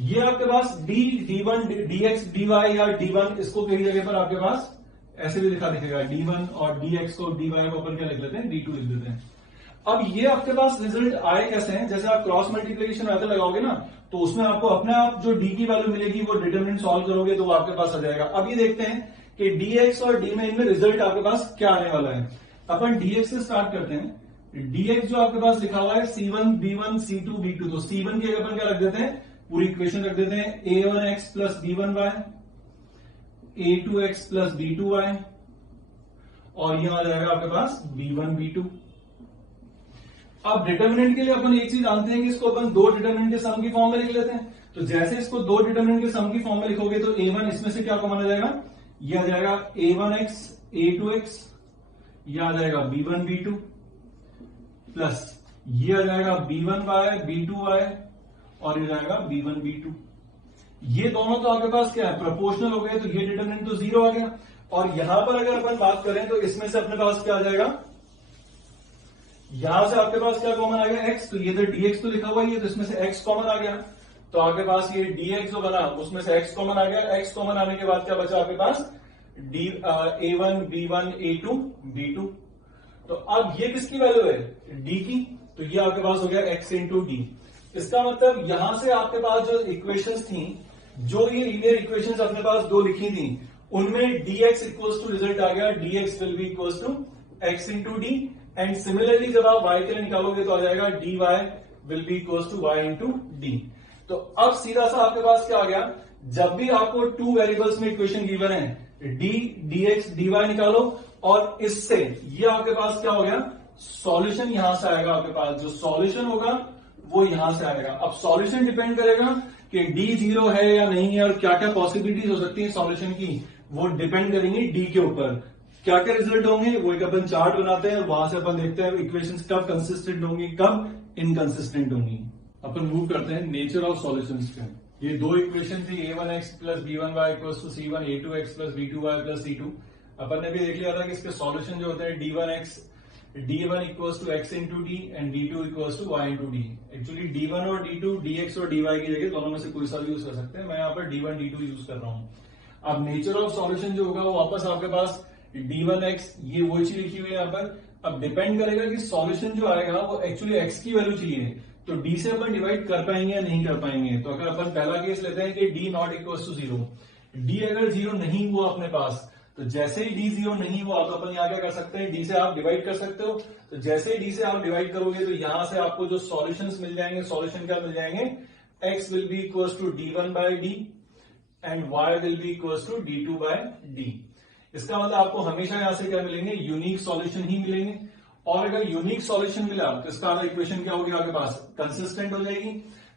ये आपके पास d1 dx dy या d1 इसको कई जगह पर आपके पास ऐसे भी दिखेगा d1 और dx को dy को अपन क्या लिख लेते हैं, d2 लिख देते हैं। अब ये आपके पास रिजल्ट आए कैसे हैं, जैसे आप क्रॉस मल्टीप्लिकेशन ऐसे लगाओगे ना, तो उसमें आपको अपने आप जो d की वैल्यू मिलेगी वो डिटरमिनेंट सॉल्व करोगे तो वो आपके पास आ जाएगा। अब ये देखते हैं कि dx और d में इनमें रिजल्ट आपके पास क्या आने वाला है। अपन dx से स्टार्ट करते हैं। dx जो आपके पास लिखा हुआ है c1 b1 c2 b2, तो c1 की अपन क्या रख देते हैं, पूरी इक्वेशन रख देते हैं a1x plus b1y a2x plus b2y और ये आ जाएगा आपके पास b1 b2। अब डिटरमिनेंट के लिए अपन एक चीज जानते हैं कि इसको अपन दो डिटरमिनेंट के सम की फॉर्म में लिख लेते हैं। तो जैसे इसको दो डिटरमिनेंट के सम की फॉर्म में लिखोगे तो a1 इसमें से क्या कॉमन आ जाएगा, ये आ जाएगा a1x a2x, ये आ जाएगा b1 b2 प्लस ये आ जाएगा b1y b2y और ये जाएगा b1 b2। ये दोनों तो आपके पास क्या है, प्रोपोर्शनल हो गए, तो ये डिटरमिनेंट तो जीरो आ गया। और यहां पर अगर अपन बात करें तो इसमें से अपने पास क्या आ जाएगा, यहां से आपके पास क्या कॉमन आ गया, x, तो ये तो dx तो लिखा हुआ है, तो इसमें से x कॉमन आ गया, तो आपके पास ये dx जो बना उसमें से x कॉमन आ गया। x कॉमन आने के बाद क्या बचा आपके पास, a1 b1 a2 b2। तो अब ये किसकी वैल्यू है, d की, तो ये आपके पास हो गया x इंटू डी। इसका मतलब यहां से आपके पास जो इक्वेशंस थी, जो ये लीनियर इक्वेशंस अपने पास दो लिखी थी, उनमें dx इक्वल्स टू रिजल्ट आ गया dx will be equals to x into D. And similarly जब आप y के लिए निकालोगे तो आ जाएगा dy will be equals to y into D. तो अब सीधा सा आपके पास क्या आ गया, जब भी आपको टू वेरिएबल्स में इक्वेशन गिवन है, d dx dy निकालो और इससे ये आपके पास क्या हो गया, सॉल्यूशन यहां से आएगा। आपके पास जो सॉल्यूशन होगा वो यहां से आएगा। अब सॉल्यूशन डिपेंड करेगा कि d जीरो है या नहीं है और क्या क्या पॉसिबिलिटीज हो सकती है सॉल्यूशन की, वो डिपेंड करेंगी d के ऊपर। क्या क्या रिजल्ट होंगे वो एक अपन चार्ट बनाते हैं और वहां से अपन देखते हैं इक्वेशंस कब कंसिस्टेंट होंगी कब इनकंसिस्टेंट होंगी। अपन मूव करते हैं नेचर ऑफ सॉल्यूशंस पे। ये दो इक्वेशन थी a1x plus b1y equals to c1 a2x plus b2y plus c2। अपन ने भी देख लिया था कि इसके सॉल्यूशन जो होते हैं d1 equals to x into D and d2 equals to y into D. Actually d1 और d2 dx और dy की जगह दोनों में से कोई सा भी यूज कर सकते हैं, मैं यहाँ पर d1 d2 यूज कर रहा हूं। अब नेचर ऑफ सॉल्यूशन जो होगा वो वापस आपके पास d1x, ये वही चीज लिखी हुई है यहाँ पर। अब डिपेंड करेगा कि सॉल्यूशन जो आएगा वो एक्चुअली x की वैल्यू चाहिए, तो d से अपन डिवाइड कर पाएंगे या नहीं कर पाएंगे। तो अगर अपन पहला केस लेते हैं कि d not equal to zero, d अगर जीरो नहीं हुआ अपने पास, तो जैसे ही d जीरो नहीं हुआ तो अपन यहाँ क्या कर सकते हैं, d से आप डिवाइड कर सकते हो। तो जैसे ही d से आप डिवाइड करोगे तो यहां से आपको जो सॉल्यूशंस मिल जाएंगे, सॉल्यूशन क्या मिल जाएंगे, x will be equal to d1 by d and y will be equal to d2 by d। इसका मतलब आपको हमेशा यहां से क्या मिलेंगे, यूनिक सॉल्यूशन ही मिलेंगे। और अगर यूनिक सॉल्यूशन मिला तो इसका इक्वेशन क्या होगी आपके पास, कंसिस्टेंट हो जाएगी।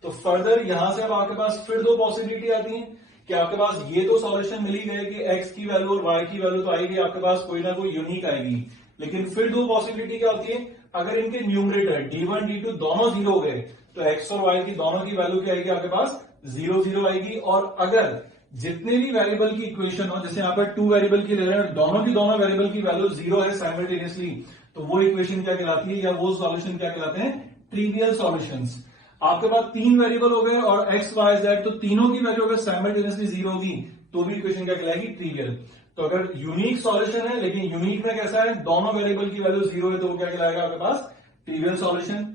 तो फर्दर यहां से अब आपके पास फिर दो पॉसिबिलिटी आती है कि आपके पास ये तो सॉल्यूशन मिल ही गए कि x की वैल्यू और y की वैल्यू तो आएगी, आपके पास कोई ना कोई यूनिक आएगी। लेकिन फिर दो पॉसिबिलिटी क्या होती है, अगर इनके न्यूमरेटर d1 d2 दोनों जीरो हो गए तो x और y की दोनों की वैल्यू क्या आएगी आपके पास, जीरो जीरो आएगी। और अगर जितने भी वेरिएबल की इक्वेशन हो, जैसे यहाँ पर टू वेरिएबल की ले रहे हैं, दोनों की दोनों वेरिएबल की वैल्यू जीरो है साइमल्टेनियसली, तो वो इक्वेशन क्या कहलाती है या वो सॉल्यूशन क्या कहलाते हैं, ट्रिवियल सॉल्यूशंस। आपके पास तीन वेरिएबल हो गए और x y z, तो तीनों की वैल्यू अगर साइमल्टेनियसली जीरो होगी तो भी इक्वेशन क्या कहलाएगी, ट्रिवियल। तो अगर यूनिक सॉल्यूशन है, लेकिन यूनिक में कैसा है, दोनों वेरिएबल की वैल्यू जीरो है, तो वो क्या कहलाएगा आपके पास, ट्रिवियल सॉल्यूशन।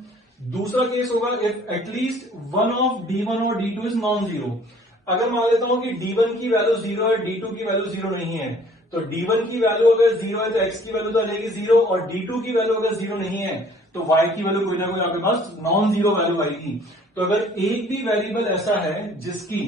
दूसरा केस होगा if at least one of d1 और d2 इज नॉन जीरो। अगर मान लेता हूं कि d1 की वैल्यू जीरो है, d2 की वैल्यू जीरो नहीं है, तो d1 की वैल्यू अगर जीरो है तो x की वैल्यू तो आ जाएगी जीरो, और d2 की वैल्यू अगर जीरो नहीं है तो y की वैल्यू कोई ना कोई आपके पास नॉन जीरो वैल्यू आएगी। तो अगर एक भी वेरिएबल ऐसा है जिसकी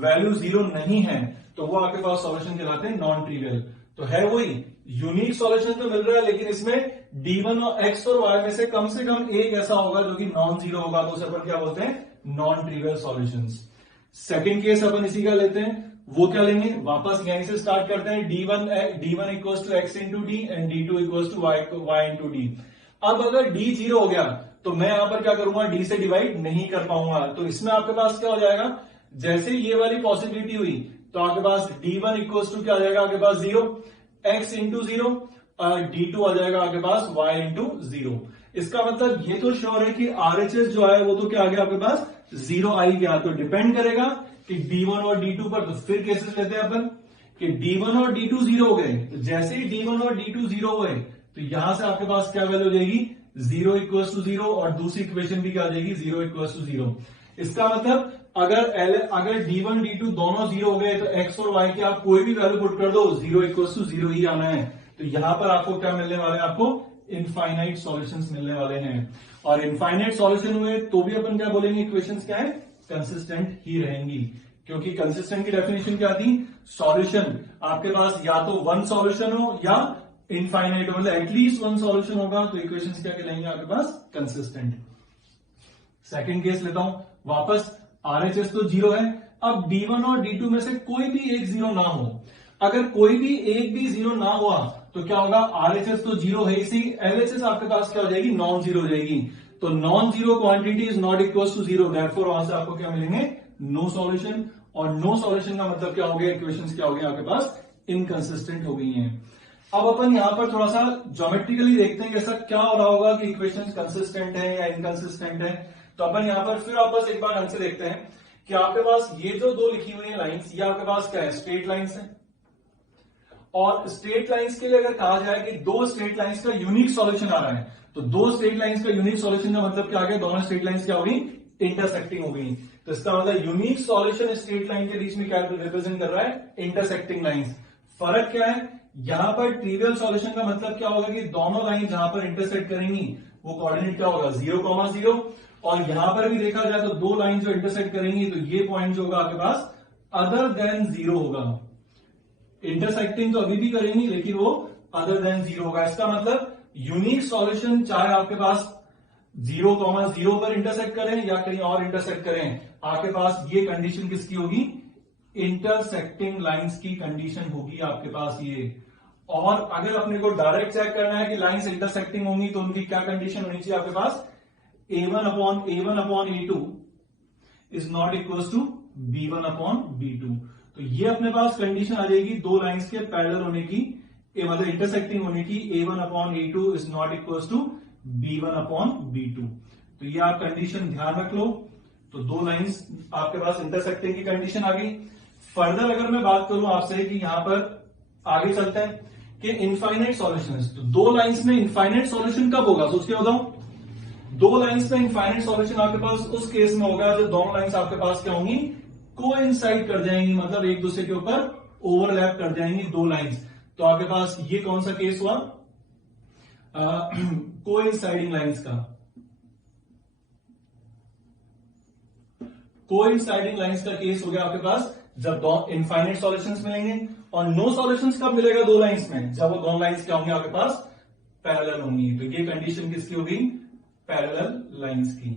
वैल्यू जीरो नहीं है तो वो आपके पास सॉल्यूशन कहलाते हैं नॉन ट्रिवियल। तो है वही यूनिक सॉल्यूशन तो मिल रहा है, लेकिन इसमें d1 और x और y में से कम एक ऐसा होगा जो कि नॉन जीरो होगा, तो उसे अपन क्या बोलते हैं, non trivial solutions. Second case अपन इसी का लेते हैं, वो क्या लेंगे, वापस यहीं से स्टार्ट करते हैं, d1 equals to x into D and d2 equals to y into D. अब अगर d जीरो हो गया तो मैं यहां पर क्या करूंगा, d से डिवाइड नहीं कर पाऊंगा, तो इसमें आपके पास क्या हो जाएगा, जैसे ये वाली पॉसिबिलिटी हुई तो आपके पास d1 इक्वल्स टू क्या आ जाएगा आपके पास zero, x into zero, d2 आ जाएगा आपके पास y इंटू जीरो। इसका मतलब ये तो श्योर है कि RHS जो है वो तो क्या आ गया आपके पास, जीरो आई गया। तो डिपेंड करेगा कि d1 और d2 पर। तो फिर केसेस लेते हैं अपन, कि D1 और D2 0 हो गए, तो जैसे ही D1 और D2 0 हुए तो यहां से आपके पास क्या वैल्यू हो जाएगी, 0 इक्वल्स टू 0, और दूसरी इक्वेशन भी क्या आ जाएगी, 0 इक्वल्स टू 0। इसका मतलब अगर D1 D2 दोनों 0 हो गए तो x और y की आप कोई भी वैल्यू पुट कर दो, 0 इक्वल्स टू 0 ही आना है। तो यहां पर आपको क्या मिलने वाले हैं, आपको इनफाइनाइट सॉल्यूशंस मिलने वाले हैं। और इनफाइनाइट सॉल्यूशन हुए तो भी अपन क्या बोलेंगे, इक्वेशंस क्या है, कंसिस्टेंट ही रहेंगी। क्योंकि कंसिस्टेंट की डेफिनेशन क्या थी, सॉल्यूशन आपके पास या तो वन सॉल्यूशन हो या इनफाइनाइट हो, मतलब एटलीस्ट वन सॉल्यूशन होगा, तो इक्वेशंस क्या कहलाएंगे आपके पास, कंसिस्टेंट। सेकंड केस लेता हूं वापस, RHS तो 0 है। अब D1 और D2 में से कोई भी एक 0 ना हो, अगर कोई भी एक भी 0 ना हुआ तो क्या होगा, RHS तो 0 है इसी, LHS आपके पास क्या हो जाएगी, नॉन जीरो हो जाएगी। तो non zero quantity is not equal to 0, therefore वहां से आपको क्या मिलेंगे, नो सॉल्यूशन। और नो सॉल्यूशन का मतलब क्या हो गया, इक्वेशंस क्या हो गया आपके पास, इनकंसिस्टेंट हो गई हैं। अब अपन यहां पर थोड़ा सा ज्योमेट्रिकली देखते हैं कि ऐसा क्या हो रहा होगा कि इक्वेशंस कंसिस्टेंट है या इनकंसिस्टेंट है। तो अपन यहां पर फिर वापस एक बार ढंग से देखते हैं कि आपके पास ये जो दो लिखी हुई है लाइंस, ये आपके पास क्या है, स्ट्रेट लाइंस है। और स्ट्रेट लाइंस के लिए अगर कहा जाए कि दो स्ट्रेट लाइंस का यूनिक सॉल्यूशन आ रहा है, तो दो स्ट्रेट लाइंस का यूनिक सॉल्यूशन का मतलब क्या आ गया, दोनों स्ट्रेट लाइंस क्या हो गई, इंटरसेक्टिंग हो गई। तो इसका मतलब यूनिक सॉल्यूशन स्ट्रेट लाइन के बीच में क्या रिप्रेजेंट कर रहा है, इंटरसेक्टिंग लाइंस। फर्क क्या है, यहां पर ट्रिवियल सॉल्यूशन का मतलब क्या होगा कि दोनों लाइन जहां पर इंटरसेक्ट करेंगी वो कोऑर्डिनेट क्या होगा, 0,0। और यहां पर भी देखा जाए तो दो लाइन जो इंटरसेक्ट करेंगी तो ये पॉइंट जो होगा आपके पास अदर देन 0 होगा। इंटरसेक्टिंग तो अभी भी करेंगी लेकिन वो अदर देन 0 होगा। इसका मतलब यूनिक सॉल्यूशन चाहे आपके पास 0,0 पर इंटरसेक्ट करें या कहीं और इंटरसेक्ट करें, आपके पास ये कंडीशन किसकी होगी, इंटरसेक्टिंग लाइंस की कंडीशन होगी आपके पास ये। और अगर अपने को डायरेक्ट चेक करना है कि लाइंस इंटरसेक्टिंग होंगी तो उनकी क्या कंडीशन होनी चाहिए आपके पास, A1 upon A2 is not equal to B1 upon B2। तो ये अपने पास कंडीशन आ जाएगी दो लाइंस के पैरेलल होने की, मतलब इंटरसेक्टिंग होने की, A1 upon A2 is not equal to B1 upon B2। तो ये आप कंडीशन ध्यान रख लो। तो दो लाइंस आपके पास इंटरसेक्टिंग की कंडीशन आ गई। फर्दर अगर मैं बात करूं आपसे कि यहां पर आगे चलते हैं कि इनफाइनाइट सॉल्यूशंस, तो दो लाइंस में इनफाइनाइट सॉल्यूशन कब होगा, सोच के बताऊं। दो लाइंस में इनफाइनाइट सॉल्यूशन आपके पास उस केस में होगा जब दोनों लाइंस आपके पास क्या होंगी, कोइंसाइड कर जाएंगी, मतलब एक दूसरे के ऊपर ओवरलैप कर जाएंगी दो लाइंस। तो आपके पास ये कौन सा केस हुआ, कोइंसाइडिंग लाइंस का। कोइंसाइडिंग लाइंस का केस हो गया आपके पास जब दो इनफाइनाइट सॉल्यूशंस मिलेंगे। और नो सॉल्यूशंस कब मिलेगा दो लाइंस में, जब वो दोनों लाइंस क्या होंगी आपके पास, पैरेलल होंगी। तो ये कंडीशन किसकी होगी, पैरेलल लाइंस की।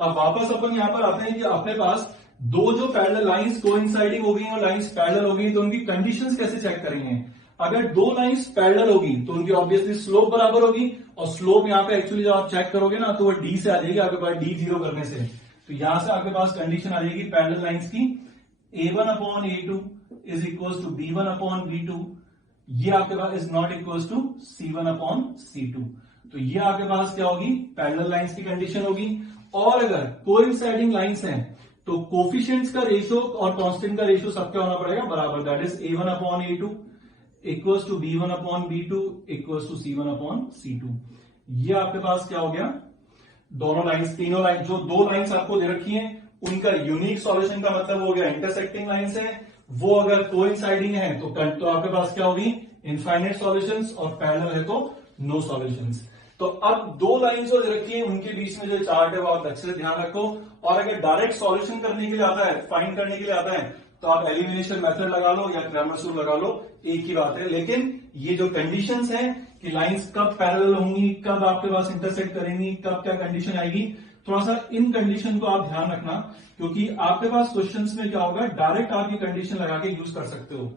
अब वापस अपन यहां पर आते हैं कि अपने पास दो जो पैरेलल लाइंस कोइंसाइडिंग हो गई और लाइंस पैरेलल हो गई, तो उनकी कंडीशंस कैसे चेक करेंगे। अगर दो लाइंस पैरेलल होगी तो उनकी ऑब्वियसली स्लोप बराबर होगी, और स्लोप यहां पे एक्चुअली जब आप चेक करोगे ना तो वो डी से आ जाएगी आपके पास, डी जीरो करने से। तो यहां से आपके पास कंडीशन आ जाएगी पैरेलल लाइंस की, A1 upon A2 is equal to B1 upon B2, ये आपके पास is not equal to C1 upon C2। तो ये आपके पास क्या होगी, पैरेलल लाइंस की कंडीशन होगी। और अगर कोइंसाइडिंग लाइंस हैं तो कोफिशिएंट्स का रेशियो और कांस्टेंट का रेशियो सबका होना पड़ेगा बराबर, that is A1 upon A2 equals to B1 upon B2 equals to C1 upon C2। ये आपके पास क्या हो गया, दोनों लाइंस, तीनों लाइन, जो दो लाइंस आपको दे रखी हैं उनका यूनिक सॉल्यूशन का मतलब हो गया इंटरसेक्टिंग लाइंस है, वो अगर कोइंसाइडिंग है तो आपके पास क्या होगी, इनफाइनाइट सॉल्यूशंस, और पैरेलल है तो नो सॉल्यूशंस। तो अब दो लाइंस जो दे रखी है उनके बीच में जो चार्ट है वो आप अच्छे से ध्यान रखो। और अगर डायरेक्ट सॉल्यूशन करने के लिए आता है, फाइंड करने के लिए आता है, तो आप एलिमिनेशन मेथड लगा लो या क्रैमर्स रूल लगा लो, एक ही बात है। लेकिन ये जो कंडीशंस हैं कि लाइंस कब पैरेलल होंगी, कब आपके पास इंटरसेक्ट करेंगी, कब क्या कंडीशन आएगी, थोड़ा सा इन कंडीशन को आप ध्यान रखना, क्योंकि आपके पास क्वेश्चंस में क्या होगा, डायरेक्ट आप ये कंडीशन लगा के यूज कर सकते हो।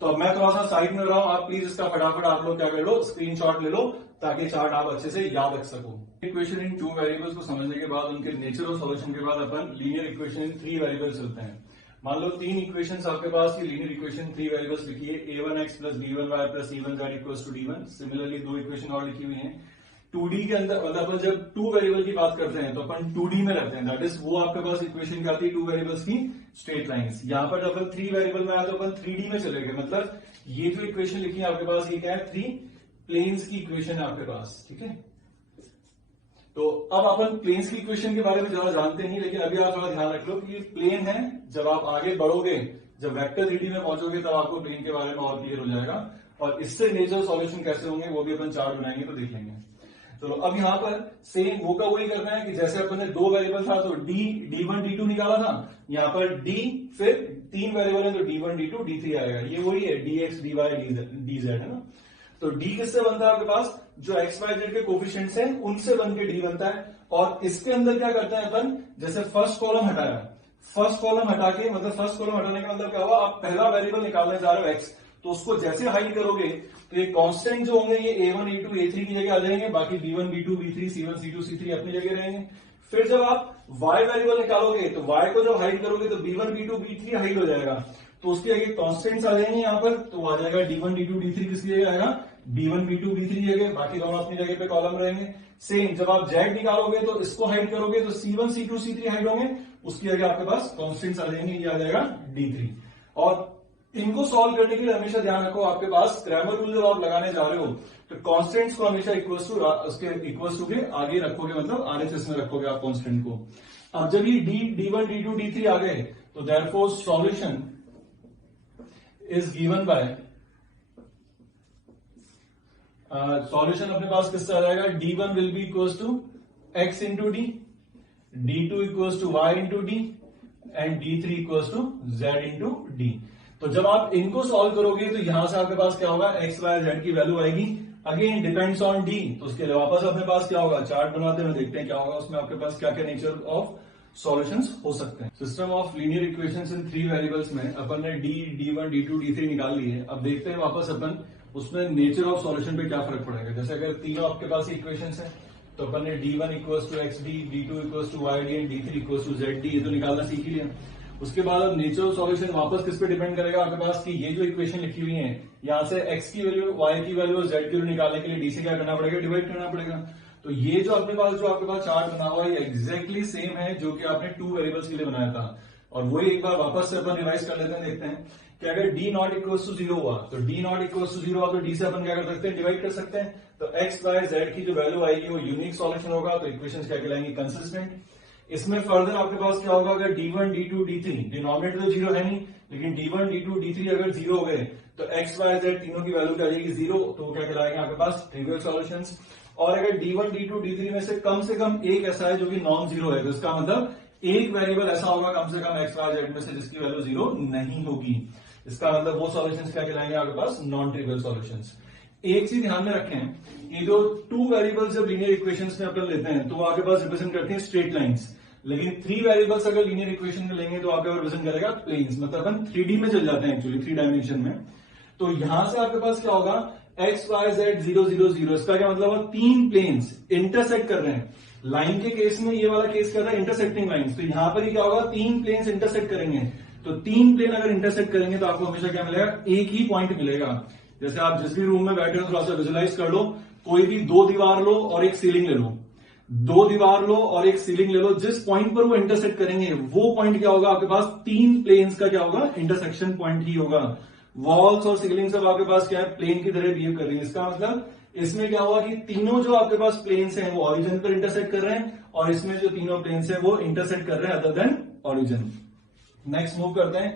तो मैं थोड़ा सा साइड में रहा हूं, आप प्लीज इसका फटाफट आप लोग क्या कर लो, स्क्रीनशॉट ले लो, ताकि चार्ट आप अच्छे से याद रख सको। इक्वेशन इन टू वेरिएबल्स को समझने के बाद, उनके नेचर और सॉल्यूशन के बाद अपन linear equation in three variables चलते हैं। मान लो तीन इक्वेशंस आपके पास, ये लीनियर इक्वेशन थ्री वेरिएबल्स लिखी है, A1x plus B1y plus C1z equals to D1। Similarly दो इक्वेशन और लिखी हुई है, 2D के अंदर मतलब अपन जब 2 वेरिएबल की बात करते हैं तो अपन 2D में रहते हैं, दैट इज वो आपके पास इक्वेशन क्या आती है 2 वेरिएबल्स की स्ट्रेट लाइंस। यहाँ पर जब अपन 3 वेरिएबल में आया तो अपन 3D में चले गए, मतलब ये जो इक्वेशन लिखी है आपके पास ये क्या है 3 प्लेन्स की इक्वेशन है आपके पास, ठीक है। तो अब अपन प्लेन्स की इक्वेशन के बारे में ज्यादा जानते नहीं, लेकिन अभी आप थोड़ा ध्यान रख लो कि ये प्लेन है, जब आप आगे बढ़ोगे जब वेक्टर 3D में पहुंचोगे तब आपको प्लेन के बारे में और क्लियर हो जाएगा, और इससे नेचुरल सॉल्यूशन कैसे होंगे वो भी अपन चार्ट बनाएंगे तो देख लेंगे। तो अब यहाँ पर सेम वो का वही करना है कि जैसे अपन ने 2 वेरिएबल था तो D1 D2 निकाला था, यहाँ पर D फिर 3 वेरिएबल है तो D1 D2 D3 आएगा, ये वही है dx dy dz है ना। तो D किससे बनता है आपके पास, जो x y z के कोफिशिएंट्स हैं उनसे बन के D बनता है। और इसके अंदर क्या करते हैं अपन, जैसे फर्स्ट कॉलम हटाया, फर्स्ट कॉलम हटा के मतलब फर्स्ट कॉलम हटाने का मतलब क्या हुआ, आप पहला वेरिएबल निकालने जा रहे हो x, तो उसको जैसे हाइड करोगे तो ये कांस्टेंट जो होंगे ये a1 a2 a3 की जगह आ जाएंगे, बाकी b1 b2 b3 c1 c2 c3 अपनी जगह रहेंगे। फिर जब आप y वेरिएबल निकालोगे तो y को जब हाइड करोगे तो b1 b2 b3 हाइड हो जाएगा, तो उसके आगे कांस्टेंट्स आ जाएंगे यहाँ पर, तो आ जाएगा d1 d2 d3 किसकी जगह आएगा b1 b2 b3 जगह, बाकी दोनों अपनी जगह पे कॉलम रहेंगे। सेम जब आप z निकालोगे तो इसको हाइड करोगे तो c1 c2 c3 हाइड होंगे, उसकी जगह आपके पास कांस्टेंट्स आ जाएंगे, ये आ जाएगा d3। और इनको सॉल्व करने के लिए हमेशा ध्यान रखो आपके पास क्रैमर रूल जब आप लगाने जा रहे हो तो कांस्टेंट्स को हमेशा इक्वल टू के आगे रखोगे, मतलब आरएचएस में रखोगे आप कांस्टेंट को। अब जब ये d1 d2 d3 आ गए तो therefore solution is given by solution अपने पास किससे आ जाएगा, d1 will be equals to x into D, d2 equals to y into D and d3 equals to z into D. तो जब आप इनको सॉल्व करोगे तो यहां से आपके पास क्या होगा, x y z की वैल्यू आएगी, अगेन डिपेंड्स ऑन d, तो उसके लिए वापस अपने पास क्या होगा, चार्ट बनाते हुए देखते हैं क्या होगा उसमें आपके पास क्या क्या नेचर ऑफ सॉल्यूशंस हो सकते हैं। System of linear equations in 3 variables में अपन ने d1 d2 d3 निकाल लिए। अब देखते हैं वापस अपन उसमें नेचर ऑफ सॉल्यूशन पे क्या फर्क पड़ेगा। जैसे अगर तीनों आपके पास इक्वेशंस है तो अपन ने d1 equals to X D, d2 equals to Y D and d3 equals to Z D, ये तो निकालना सीख ही लिया। उसके बाद अब नेचुरल सॉल्यूशन वापस किस पे डिपेंड करेगा आपके पास कि ये जो इक्वेशन लिखी हुई है यहाँ से x की वैल्यू y की वैल्यू और z की वैल्यू निकालने के लिए d से क्या करना पड़ेगा, डिवाइड करना पड़ेगा। तो ये जो अपने पास चार्ट बना हुआ है एग्जैक्टली सेम है जो कि आपने 2 वेरिएबल्स के लिए बनाया था। और वही एक बार वापस से अपन रिवाइज कर लेते हैं, देखते हैं कि अगर d नॉट इक्वल्स टू 0 हुआ तो d नॉट इक्वल्स टू 0 हुआ तो d से अपन क्या कर सकते हैं, डिवाइड कर सकते हैं। तो x y z की जो वैल्यू आएगी वो यूनिक सॉल्यूशन होगा, तो इक्वेशन क्या कहलाएंगी, कंसिस्टेंट। इसमें फर्दर आपके पास क्या होगा, अगर d1 d2 d3 डिनोमिनेटर तो 0 है नहीं, लेकिन d1 d2 d3 अगर 0 हो गए तो x y z तीनों की वैल्यू क्या आ जाएगी 0, तो क्या कहलाएंगे आपके पास ट्रिवियल सॉल्यूशंस। और अगर d1 d2 d3 में से कम एक ऐसा है जो कि नॉन जीरो है, तो इसका मतलब एक वेरिएबल ऐसा होगा कम से कम x y z में से जिसकी वैल्यू 0 नहीं होगी, इसका मतलब वो सॉल्यूशंस क्या कहलाएंगे आपके पास, नॉन ट्रिवियल सॉल्यूशंस। एक चीज ध्यान में रखें, ये जो 2 वेरिएबल्स जब लीनियर इक्वेशंस में अपन लेते हैं तो वो आपके पास रिप्रेजेंट करते हैं स्ट्रेट लाइंस, लेकिन 3 वेरिएबल्स अगर लीनियर इक्वेशन में लेंगे तो आपका रिप्रेजेंट करेगा प्लेन्स, मतलब अपन 3D में चल जाते हैं एक्चुअली 3 डायमेंशन में। तो यहां से आपके पास क्या होगा, x y z 0 0 0, इसका क्या मतलब है, 3 प्लेन्स इंटरसेक्ट कर रहे हैं। लाइन के केस में ये वाला केस कर रहा है इंटरसेक्टिंग लाइंस, तो यहां पर ही क्या होगा, 3 प्लेन्स इंटरसेक्ट करेंगे। तो 3 प्लेन अगर इंटरसेक्ट करेंगे तो आपको हमेशा क्या मिलेगा, एक ही पॉइंट मिलेगा। जैसे आप जिस भी रूम में बैठे हो थोड़ा सा विजुलाइज कर लो, कोई भी 2 दीवार लो और एक सीलिंग ले लो, 2 दीवार लो और एक सीलिंग ले लो, जिस पॉइंट पर वो इंटरसेक्ट करेंगे वो पॉइंट क्या होगा आपके पास, 3 प्लेन्स का क्या होगा, इंटरसेक्शन पॉइंट ही होगा। वॉल्स और सीलिंग सब आपके पास क्या है, प्लेन की तरह बिहेव कर रही है। इसका मतलब इसमें क्या हुआ कि तीनों जो आपके पास प्लेन्स हैं वो ऑरिजिन पर इंटरसेक्ट कर रहे हैं, और इसमें जो तीनों प्लेन्स हैं वो इंटरसेक्ट कर रहे हैं other than origin. Next move करते हैं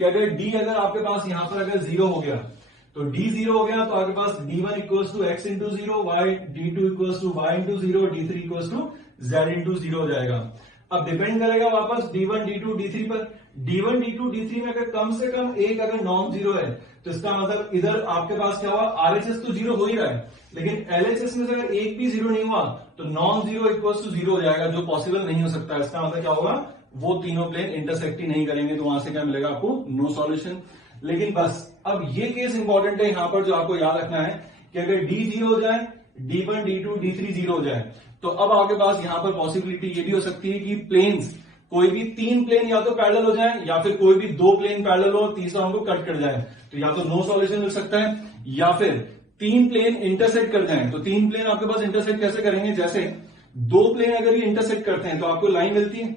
कि अगर d अगर आपके पास यहां पर अगर 0 हो गया तो d 0 हो गया तो आपके पास d1 equals to x into 0, d2 equals to y into 0, d3 equals to z into 0 हो जाएगा। अब डिपेंड करेगा वापस d1 d2 d3 पर। d1 d2 d3 में अगर कम से कम एक अगर नॉन जीरो है तो इसका मतलब इधर आपके पास क्या हुआ, RHS तो 0 हो ही रहा है, लेकिन LHS में से अगर एक भी 0 नहीं हुआ तो नॉन जीरो इक्वल्स टू 0 हो जाएगा, जो पॉसिबल नहीं हो सकता। इसका मतलब क्या होगा, वो तीनों प्लेन इंटरसेक्ट ही नहीं करेंगे, तो वहां से क्या मिलेगा आपको, नो सॉल्यूशन। लेकिन बस अब ये केस इंपॉर्टेंट है यहां पर, जो आपको याद रखना है कि अगर d 0 हो जाए, d1 d2 d3 0 हो जाए, तो अब आपके पास यहां पर पॉसिबिलिटी ये भी हो सकती है कि प्लेन्स कोई भी 3 प्लेन या तो पैरेलल हो जाए, या फिर कोई भी 2 प्लेन पैरेलल हो, तीसरा उनको कट कर जाए, तो या तो नो सॉल्यूशन मिल सकता है, या फिर तीन प्लेन इंटरसेक्ट कर जाएं, तो तीन प्लेन आपके पास इंटरसेक्ट कैसे करेंगे, जैसे दो प्लेन अगर ये इंटरसेक्ट करते हैं तो आपको लाइन मिलती है,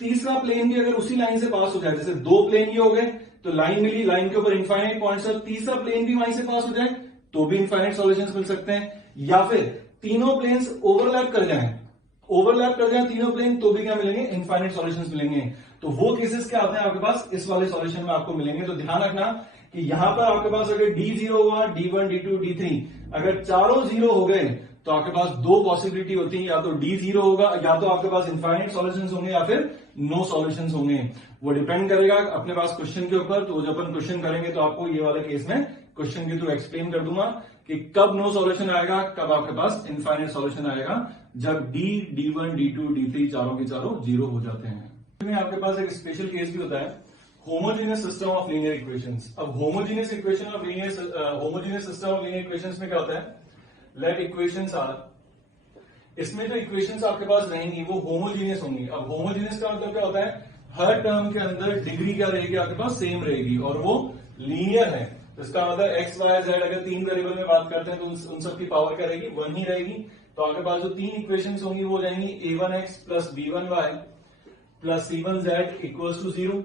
तीसरा प्लेन भी अगर उसी लाइन से पास हो जाए, जैसे दो प्लेन ये हो गए तो लाइन मिली, लाइन के ऊपर इनफाइनाइट पॉइंट्स है, तीसरा प्लेन भी वहीं से पास हो जाए तो भी इनफाइनाइट सॉल्यूशंस मिल सकते हैं, या फिर तीनों प्लेन्स ओवरलैप कर जाएं, तीनों प्लेन तो भी क्या मिलेंगे, इनफाइनाइट सॉल्यूशंस मिलेंगे। तो वो केसेस क्या आते हैं आपके पास इस वाले सॉल्यूशन में आपको मिलेंगे। तो ध्यान रखना कि यहां पर आपके पास अगर D0 हुआ, D1, D2, D3 अगर चारों जीरो हो गए तो आपके पास दो पॉसिबिलिटी होती है, या तो D0 होगा, या तो आपके पास इनफाइनाइट सॉल्यूशंस होंगे, या फिर नो सॉल्यूशंस होंगे। वो डिपेंड करेगा अपने पास क्वेश्चन के ऊपर। तो जब अपन क्वेश्चन करेंगे तो आपको ये वाले केस में क्वेश्चन के थ्रू एक्सप्लेन कर दूंगा कि कब नो सॉल्यूशन आएगा, कब आपके पास इनफाइनाइट सॉल्यूशन आएगा, जब D1, D2, D3 चारों के चारों जीरो हो जाते हैं। में आपके पास एक स्पेशल केस भी होता है, homogeneous system of linear equations. अब homogeneous system of linear equations में क्या होता है, लेट इक्वेशंस आर, इसमें जो इक्वेशंस आपके पास रहेंगी वो होमोजेनियस होंगी। अब होमोजेनियस का मतलब क्या होता है, हर टर्म के अंदर डिग्री क्या रहेगी आपके पास, सेम रहेगी, और वो लीनियर है। तो इसका मतलब एक्स वाई जेड, अगर तीन वेरिएबल में बात करते हैं तो उन सब की पावर क्या रहेगी, वन ही रहेगी। तो आपके पास जो तीन इक्वेशंस होंगी वो हो जाएंगी a1x plus b1y plus c1z equals to 0,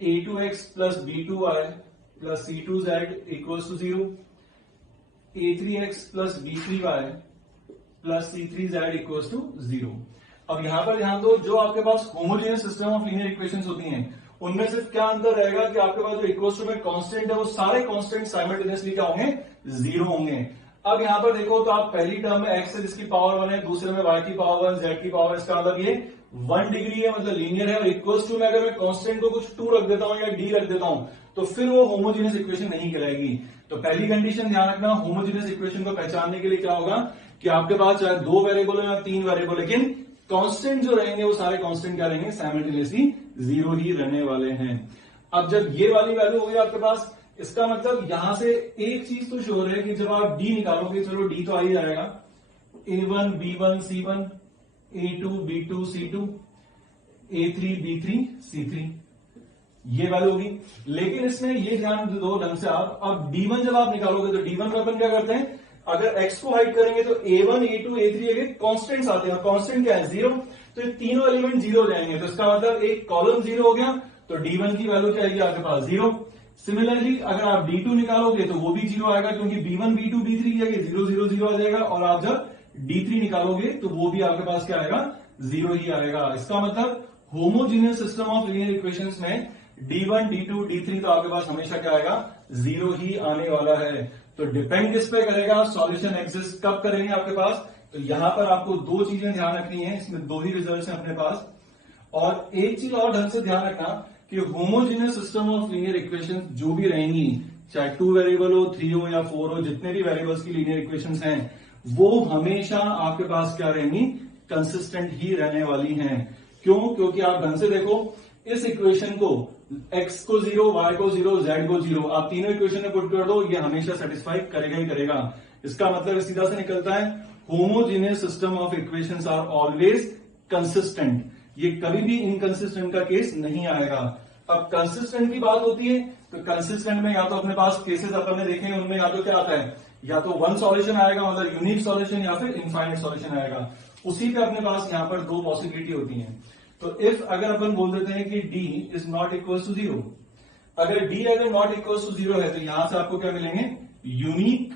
a2x plus b2y plus c2z equals to 0, a3x plus b3y plus c3z equals to 0। अब यहां पर ध्यान दो, जो आपके पास homogeneous system of linear equations होती हैं उनमें सिर्फ क्या अंतर रहेगा कि आपके पास जो इक्वल्स टू में कांस्टेंट है वो सारे कांस्टेंट साइमल्टेनियसली क्या होंगे, जीरो होंगे। अब यहां पर देखो तो आप पहली टर्म में x है जिसकी पावर 1 है, दूसरे में y की पावर 1, z की पावर, इसका मतलब ये 1 डिग्री है, मतलब लीनियर है। और इक्वल्स टू में अगर मैं कांस्टेंट को कुछ 2 रख देता हूं या d रख देता हूं तो फिर वो होमोजेनियस इक्वेशन नहीं कहलाएगी। तो पहली कंडीशन ध्यान रखना, होमोजेनियस इक्वेशन को पहचानने के लिए क्या होगा कि आपके पास चाहे दो वेरिएबल हो या तीन वेरिएबल, लेकिन कांस्टेंट जो रहेंगे वो सारे कांस्टेंट क्या रहेंगे, साइमल्टेनियसली जीरो ही रहने वाले हैं। अब जब ये वाली वैल्यू होगी आपके पास, इसका मतलब यहां से एक चीज तो श्योर है कि जब आप d निकालोगे, चलो d तो आ ही जाएगा, a1 b1 c1, a2 b2 c2, a3 b3 c3, ये वैल्यू होगी। लेकिन इसमें ये ध्यान दो ढंग से आप, अब d1 जब आप निकालोगे तो d1 में अपन क्या करते हैं, अगर x को हाइड करेंगे तो a1 a2 a3 अगर कांस्टेंट्स आते हैं, कांस्टेंट क्या है, जीरो, तो ये तीनों एलिमेंट जीरो हो जाएंगे। तो इसका मतलब एक कॉलम जीरो हो गया, तो d1 की वैल्यू क्या आएगी आपके पास, जीरो। सिमिलरली अगर आप d2 निकालोगे तो वो भी जीरो आएगा, क्योंकि b1 b2 b3 ये जीरो जीरो जीरो आ जाएगा, और आप जब d3 निकालोगे तो वो भी आपके पास क्या आएगा, जीरो ही आएगा। इसका मतलब homogeneous system of linear equations में d1 d2 d3 तो आपके पास हमेशा क्या आएगा, जीरो ही आने वाला है। तो डिपेंड किस पे करेगा, सॉल्यूशन एग्जिस्ट कब करेंगे आपके पास। तो यहां पर आपको दो चीजें ध्यान रखनी है, इसमें दो ही रिजल्ट हैं अपने पास। और एक चीज और ढंग से ध्यान रखना कि homogeneous system of linear equation जो भी रहेंगी, चाहे 2 वेरिएबल हो, 3 हो या 4 हो, जितने भी वेरिएबल्स की लीनियर इक्वेशंस हैं वो हमेशा आपके पास क्या रहेंगी, कंसिस्टेंट ही रहने वाली हैं। क्यों, क्योंकि आप ढंग से देखो इस इक्वेशन को, x को 0, y को 0, z को 0, आप तीनों इक्वेशन में पुट कर दो, ये हमेशा सेटिस्फाई करेगा ही करेगा। इसका मतलब सीधा से निकलता है homogeneous system of equations are always consistent, ये कभी भी इनकंसिस्टेंट का केस नहीं आएगा। अब कंसिस्टेंट की बात होती है तो कंसिस्टेंट में या तो अपने पास केसेस अपन ने देखे हैं, उनमें या तो क्या आता है, या तो वन सॉल्यूशन आएगा मतलब यूनिक सॉल्यूशन, या फिर इनफाइनाइट सॉल्यूशन आएगा। उसी पे अपने पास यहां पर दो पॉसिबिलिटी होती है। तो इफ अगर अपन बोल देते हैं कि d is not equal to 0, अगर d अगर नॉट इक्वल टू 0 है तो यहां से आपको क्या मिलेंगे, यूनिक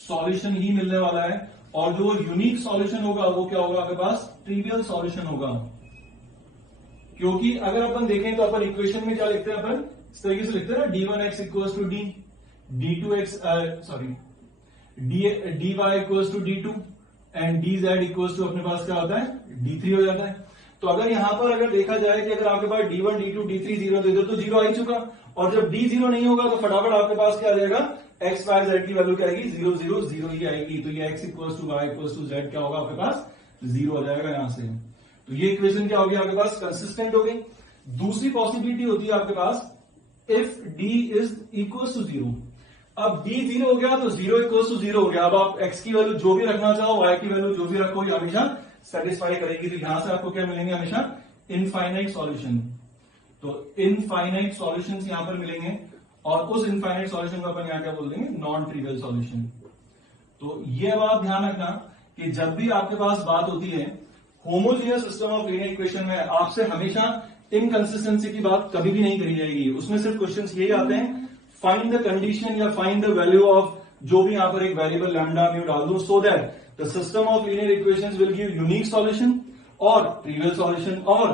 सॉल्यूशन ही मिलने वाला है। और जो यूनिक सॉल्यूशन होगा वो क्या होगा आपके पास, ट्रिवियल सॉल्यूशन होगा। क्योंकि अगर अपन देखें तो अपन इक्वेशन में क्या लिखते हैं, अपन इस तरीके से लिखते हैं ना, d1x equals to d, d2x dy equals to d2 and dz equals to अपने पास क्या होता है, d3 हो जाता है। तो अगर यहां पर अगर देखा जाए कि अगर आपके पास d1 d2 d3 0 दे दो तो जीरो आ ही चुका, और जब d 0 नहीं होगा तो फटाफट आपके पास क्या आ जाएगा, x y z की वैल्यू क्या आएगी, 0 0 0 ही आएगी। तो ये x equals to y equals to z क्या होगा आपके पास, जीरो आ जाएगा यहां से। तो ये इक्वेशन क्या होगी आपके पास, कंसिस्टेंट हो गई। दूसरी पॉसिबिलिटी होती है आपके पास, if d is equals to 0। अब d 0 हो गया तो 0 इक्वल्स टू 0 हो गया। अब आप x की वैल्यू जो भी रखना चाहो, y की वैल्यू जो भी रखो, ये हमेशा सेटिस्फाई करेगी। तो यहां से आपको क्या मिलेंगे, हमेशा इनफाइनाइट सॉल्यूशन। तो इनफाइनाइट सॉल्यूशंस यहां पर मिलेंगे। और उस इनफाइनाइट सॉल्यूशन को अपन यहां क्या बोल देंगे, नॉन ट्रिवियल सॉल्यूशन। तो ये अब आप ध्यान रखना कि जब भी आपके पास बात होती है homogeneous system of linear equation में, आपसे हमेशा इनकंसिस्टेंसी की बात कभी भी नहीं करी जाएगी। उसमें सिर्फ क्वेश्चंस यही आते हैं, फाइंड द कंडीशन या फाइंड द वैल्यू ऑफ जो भी यहां पर एक वेरिएबल लैम्डा म्यू डाल दो, so that the system of linear equations will give unique solution और ट्रिवियल सॉल्यूशन, और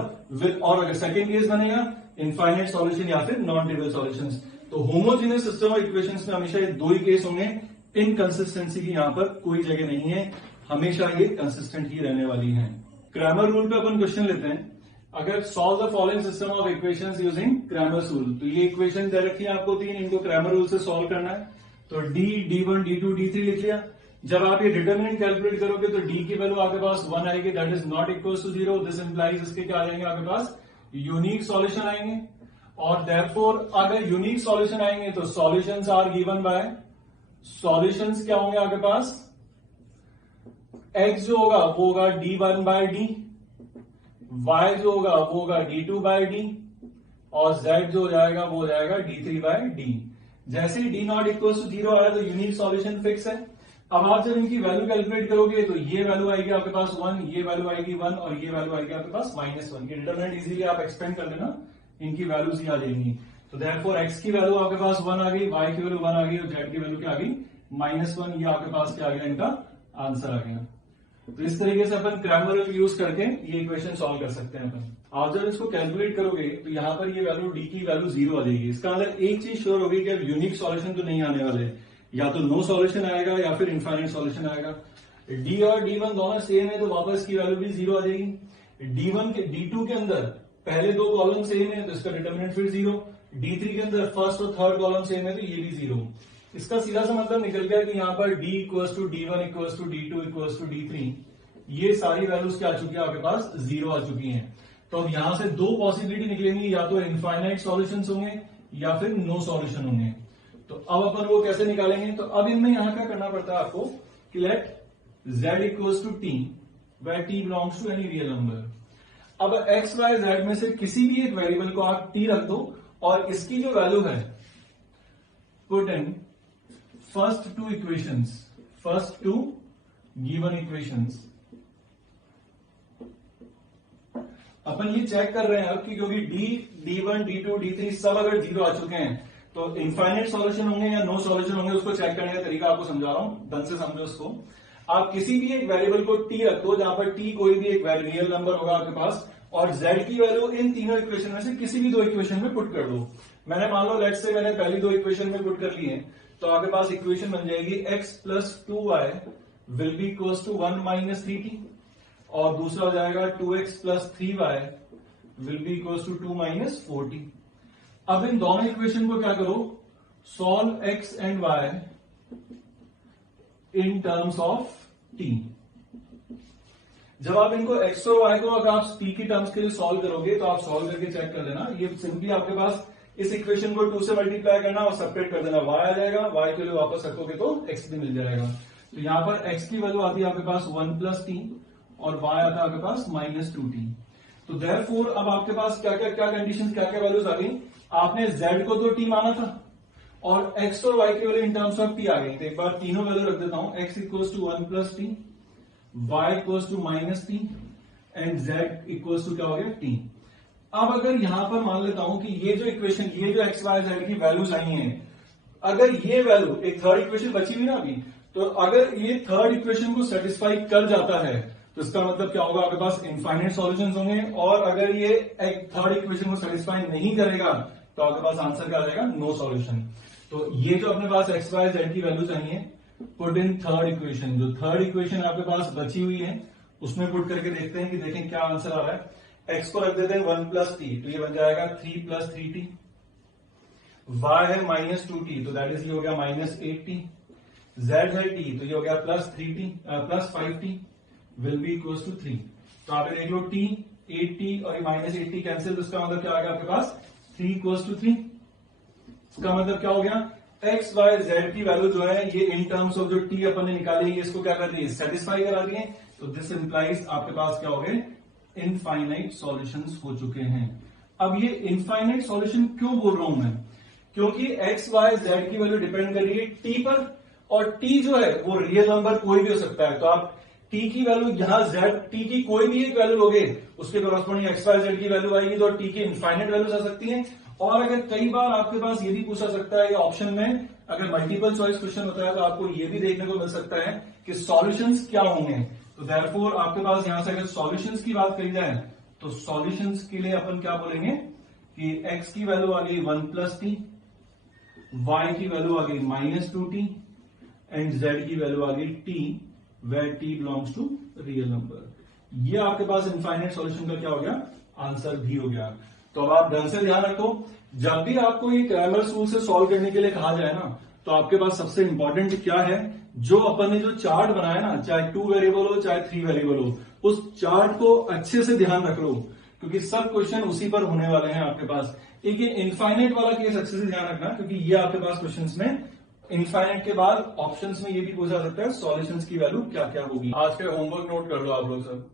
अगर सेकंड केस बनेगा इनफाइनाइट सॉल्यूशन या फिर नॉन ट्रिवियल सॉल्यूशंस। तो होमोजेनियस सिस्टम ऑफ इक्वेशंस में हमेशा ये दो ही केस होंगे, इनकंसिस्टेंसी की यहां पर कोई जगह नहीं है, हमेशा ये कंसिस्टेंट ही रहने वाली है। क्रैमर रूल पे अपन क्वेश्चन लेते हैं। अगर solve the following system of equations using Cramer's rule, तो ये इक्वेशन दे रखी है आपको तीन, इनको क्रैमर रूल से सॉल्व करना है। तो डी, D1, D2, D3 लिख लिया। जब आप ये डिटरमिनेंट कैलकुलेट करोगे तो डी की वैल्यू आपके पास 1 आएगी, that is not equal to 0। This implies इसके क्या आ जाएंगे आपके पास, यूनिक सॉल्यूशन आएंगे। और देयरफॉर अगर यूनिक सॉल्यूशन आएंगे तो solutions are given by, solutions क्या होंगे आपके पास, x जो होगा वो होगा D1 बाय डी, y जो होगा वो होगा D2 बाय डी, और z जो हो जाएगा वो हो जाएगा D3 बाय डी। जैसे ही डी नॉट इक्वल टू 0 आया तो यूनिक सॉल्यूशन फिक्स है। अब आप जब इनकी वैल्यू कैलकुलेट करोगे तो ये वैल्यू आएगी आपके पास 1, ये वैल्यू आएगी 1 और ये वैल्यू आएगी आपके पास -1। ये डिटरमिनेंट इजीली आप एक्सपेंड कर लेना, इनकी वैल्यूज ही आ जाएंगी। तो देयरफॉर x की वैल्यू आपके पास 1 आ गई, y की वैल्यू 1 आ गई और z की वैल्यू क्या आ गई, -1। ये आपके पास क्या आ गया, इनका आंसर आ गया। तो इस तरीके से अपन क्रैमर रूल यूज करके ये इक्वेशन सॉल्व कर सकते हैं अपन। आप जब इसको कैलकुलेट करोगे तो यहां पर ये वैल्यू डी की वैल्यू 0 आ जाएगी। इसका अंदर एक चीज श्योर होगी कि अब यूनिक सॉल्यूशन तो नहीं आने वाले, या तो नो सॉल्यूशन आएगा या फिर इनफाइनाइट सॉल्यूशन आएगा। डी और D1 दोनों सेम है तो वापस की वैल्यू भी 0 आ जाएगी। D1 के D2 के अंदर पहले दो कॉलम सेम है तो इसका डिटरमिनेंट फिर 0। D3 के अंदर फर्स्ट और थर्ड कॉलम सेम है तो ये भी 0। इसका सीधा सा मतलब निकल गया कि यहाँ पर D equals to D1 equals to D2 equals to D3, ये सारी वैल्यूज क्या आ चुकी है आपके पास, 0 आ चुकी हैं। तो अब यहां से दो पॉसिबिलिटी निकलेंगी, या तो इनफाइनाइट सॉल्यूशंस होंगे या फिर नो सॉल्यूशन होंगे। तो अब अपन वो कैसे निकालेंगे, तो अब इनमें यहां क्या करना पड़ता है आपको कि let z equals to t where t belongs to any real number। अब x, y, z में से किसी भी एक वेरिएबल को आप t रख दो और इसकी जो वैल्यू है put in first two given equations. अपन ये चेक कर रहे हैं अब कि क्योंकि D1, D2, D3 सब अगर 0 आ चुके हैं तो इनफाइनाइट सॉल्यूशन होंगे या नो सॉल्यूशन होंगे, उसको चेक करने का तरीका आपको समझा रहा हूं, ढंग से समझो उसको। आप किसी भी एक वेरिएबल को t रख दो जहां पर t कोई भी एक रियल नंबर होगा आपके पास, और z की वैल्यू इन तीनों इक्वेशन में से किसी भी दो इक्वेशन में पुट कर दो। मैंने मान लो लेट्स से मैंने पहली दो इक्वेशन में पुट कर ली है, तो आपके पास इक्वेशन बन जाएगी x plus 2y will be equals to 1 minus 3t, और दूसरा हो जाएगा 2x plus 3y will be equals to 2 minus 4t। अब इन दोनों इक्वेशन को क्या करो, solve x and y in terms of t। जब आप इनको x और y को अगर आप t की टर्म्स के लिए सॉल्व करोगे तो आप सॉल्व करके चेक कर देना, ये सिंपली आपके पास इस इक्वेशन को 2 से मल्टीप्लाई करना और सेपरेट कर देना, y आ जाएगा, y के लिए वापस रखोगे तो x भी मिल जाएगा। तो यहां पर x की वैल्यू आती है आपके पास 1 प्लस t और y आता है आपके पास -2t। तो देयरफॉर अब आपके पास क्या कंडीशन, क्या वैल्यूज आ गई, आपने z को तो t माना था और x और y की value in terms of t आ गई। तो एक बार तीनों वैल्यू रख देता हूं, x equals to 1 plus t, y equals to -t and z equals to क्या हो गया t। अब अगर यहां पर मान लेता हूं कि ये जो इक्वेशन, ये जो x y z की वैल्यूज आई हैं, अगर ये वैल्यू, एक थर्ड इक्वेशन बची हुई ना अभी, तो अगर ये थर्ड इक्वेशन को सेटिस्फाई कर जाता है तो इसका मतलब क्या होगा, आपके पास इनफाइनाइट सॉल्यूशंस होंगे, और अगर ये एक थर्ड इक्वेशन को सेटिस्फाई नहीं करेगा तो आपके पास आंसर क्या आ जाएगा, नो सॉल्यूशन। तो ये जो अपने पास x y z की वैल्यू चाहिए, पुट इन थर्ड इक्वेशन। जो थर्ड इक्वेशन आपके पास बची हुई है उसमें पुट करके देखते हैं कि देखें क्या आंसर आ रहा है। x को रख देते हैं 1 प्लस t, तो ये बन जाएगा 3 प्लस 3t। y है -2t, तो दैट इज ये हो गया -8t। z है t, तो ये हो गया plus 5t will be equals to 3। तो आप देख लो t 8t और -8t कैंसिल, तो इसका मतलब क्या आ गया आपके पास 3 इक्वल्स टू 3। इसका मतलब क्या हो गया, x y z की वैल्यू जो है ये इन टर्म्स ऑफ जो t अपन ने निकाली है इसको क्या कर रही है, सेटिस्फाई करा रही है। तो दिस इंप्लाइज आपके पास क्या हो गए, इनफाइनाइट सॉल्यूशंस हो चुके हैं। अब ये इनफाइनाइट सॉल्यूशन क्यों बोल रहा हूं मैं, क्योंकि एक्स वाई जेड की वैल्यू डिपेंड कर रही है टी पर, और टी जो है वो रियल नंबर कोई भी हो सकता है। तो आप टी की वैल्यू यहां जेड, टी की कोई भी एक वैल्यू लोगे उसके कॉरस्पॉन्डिंग एक्स वाई जेड की वैल्यू आएगी, तो टी की इनफाइनाइट वैल्यूज आ सकती हैं। और अगर कई बार आपके पास ये भी पूछा सकता है ऑप्शन में, अगर मल्टीपल चॉइस क्वेश्चन होता है तो आपको ये भी देखने को मिल सकता है कि सॉल्यूशंस क्या होंगे। तो देयरफॉर आपके पास यहां से अगर सॉल्यूशंस की बात करी जाए तो सॉल्यूशंस के लिए अपन क्या बोलेंगे कि x की वैल्यू आ गई 1 प्लस टी, y की वैल्यू आ गई -2t एंड z की वैल्यू आ गई t, where t belongs to real number. ये आपके पास इनफाइनाइट सॉल्यूशन का क्या हो गया, आंसर भी हो गया। तो अब आप ढंग से ध्यान रखो, जब भी आपको ये क्रैमर्स रूल से सॉल्व करने के लिए कहा जाए ना, तो आपके पास सबसे इंपॉर्टेंट क्या है, जो अपन ने जो चार्ट बनाया ना, चाहे 2 वेरिएबल हो चाहे 3 वेरिएबल हो, उस चार्ट को अच्छे से ध्यान रख लो, क्योंकि सब क्वेश्चन उसी पर होने वाले हैं आपके पास। एक इनफाइनाइट वाला केस अच्छे से ध्यान रखना, क्योंकि ये आपके पास क्वेश्चंस में इनफाइनाइट के बाद ऑप्शंस में ये भी पूछा सकता है सॉल्यूशंस की वैल्यू क्या क्या होगी। आज के होमवर्क नोट कर लो आप लोग सब।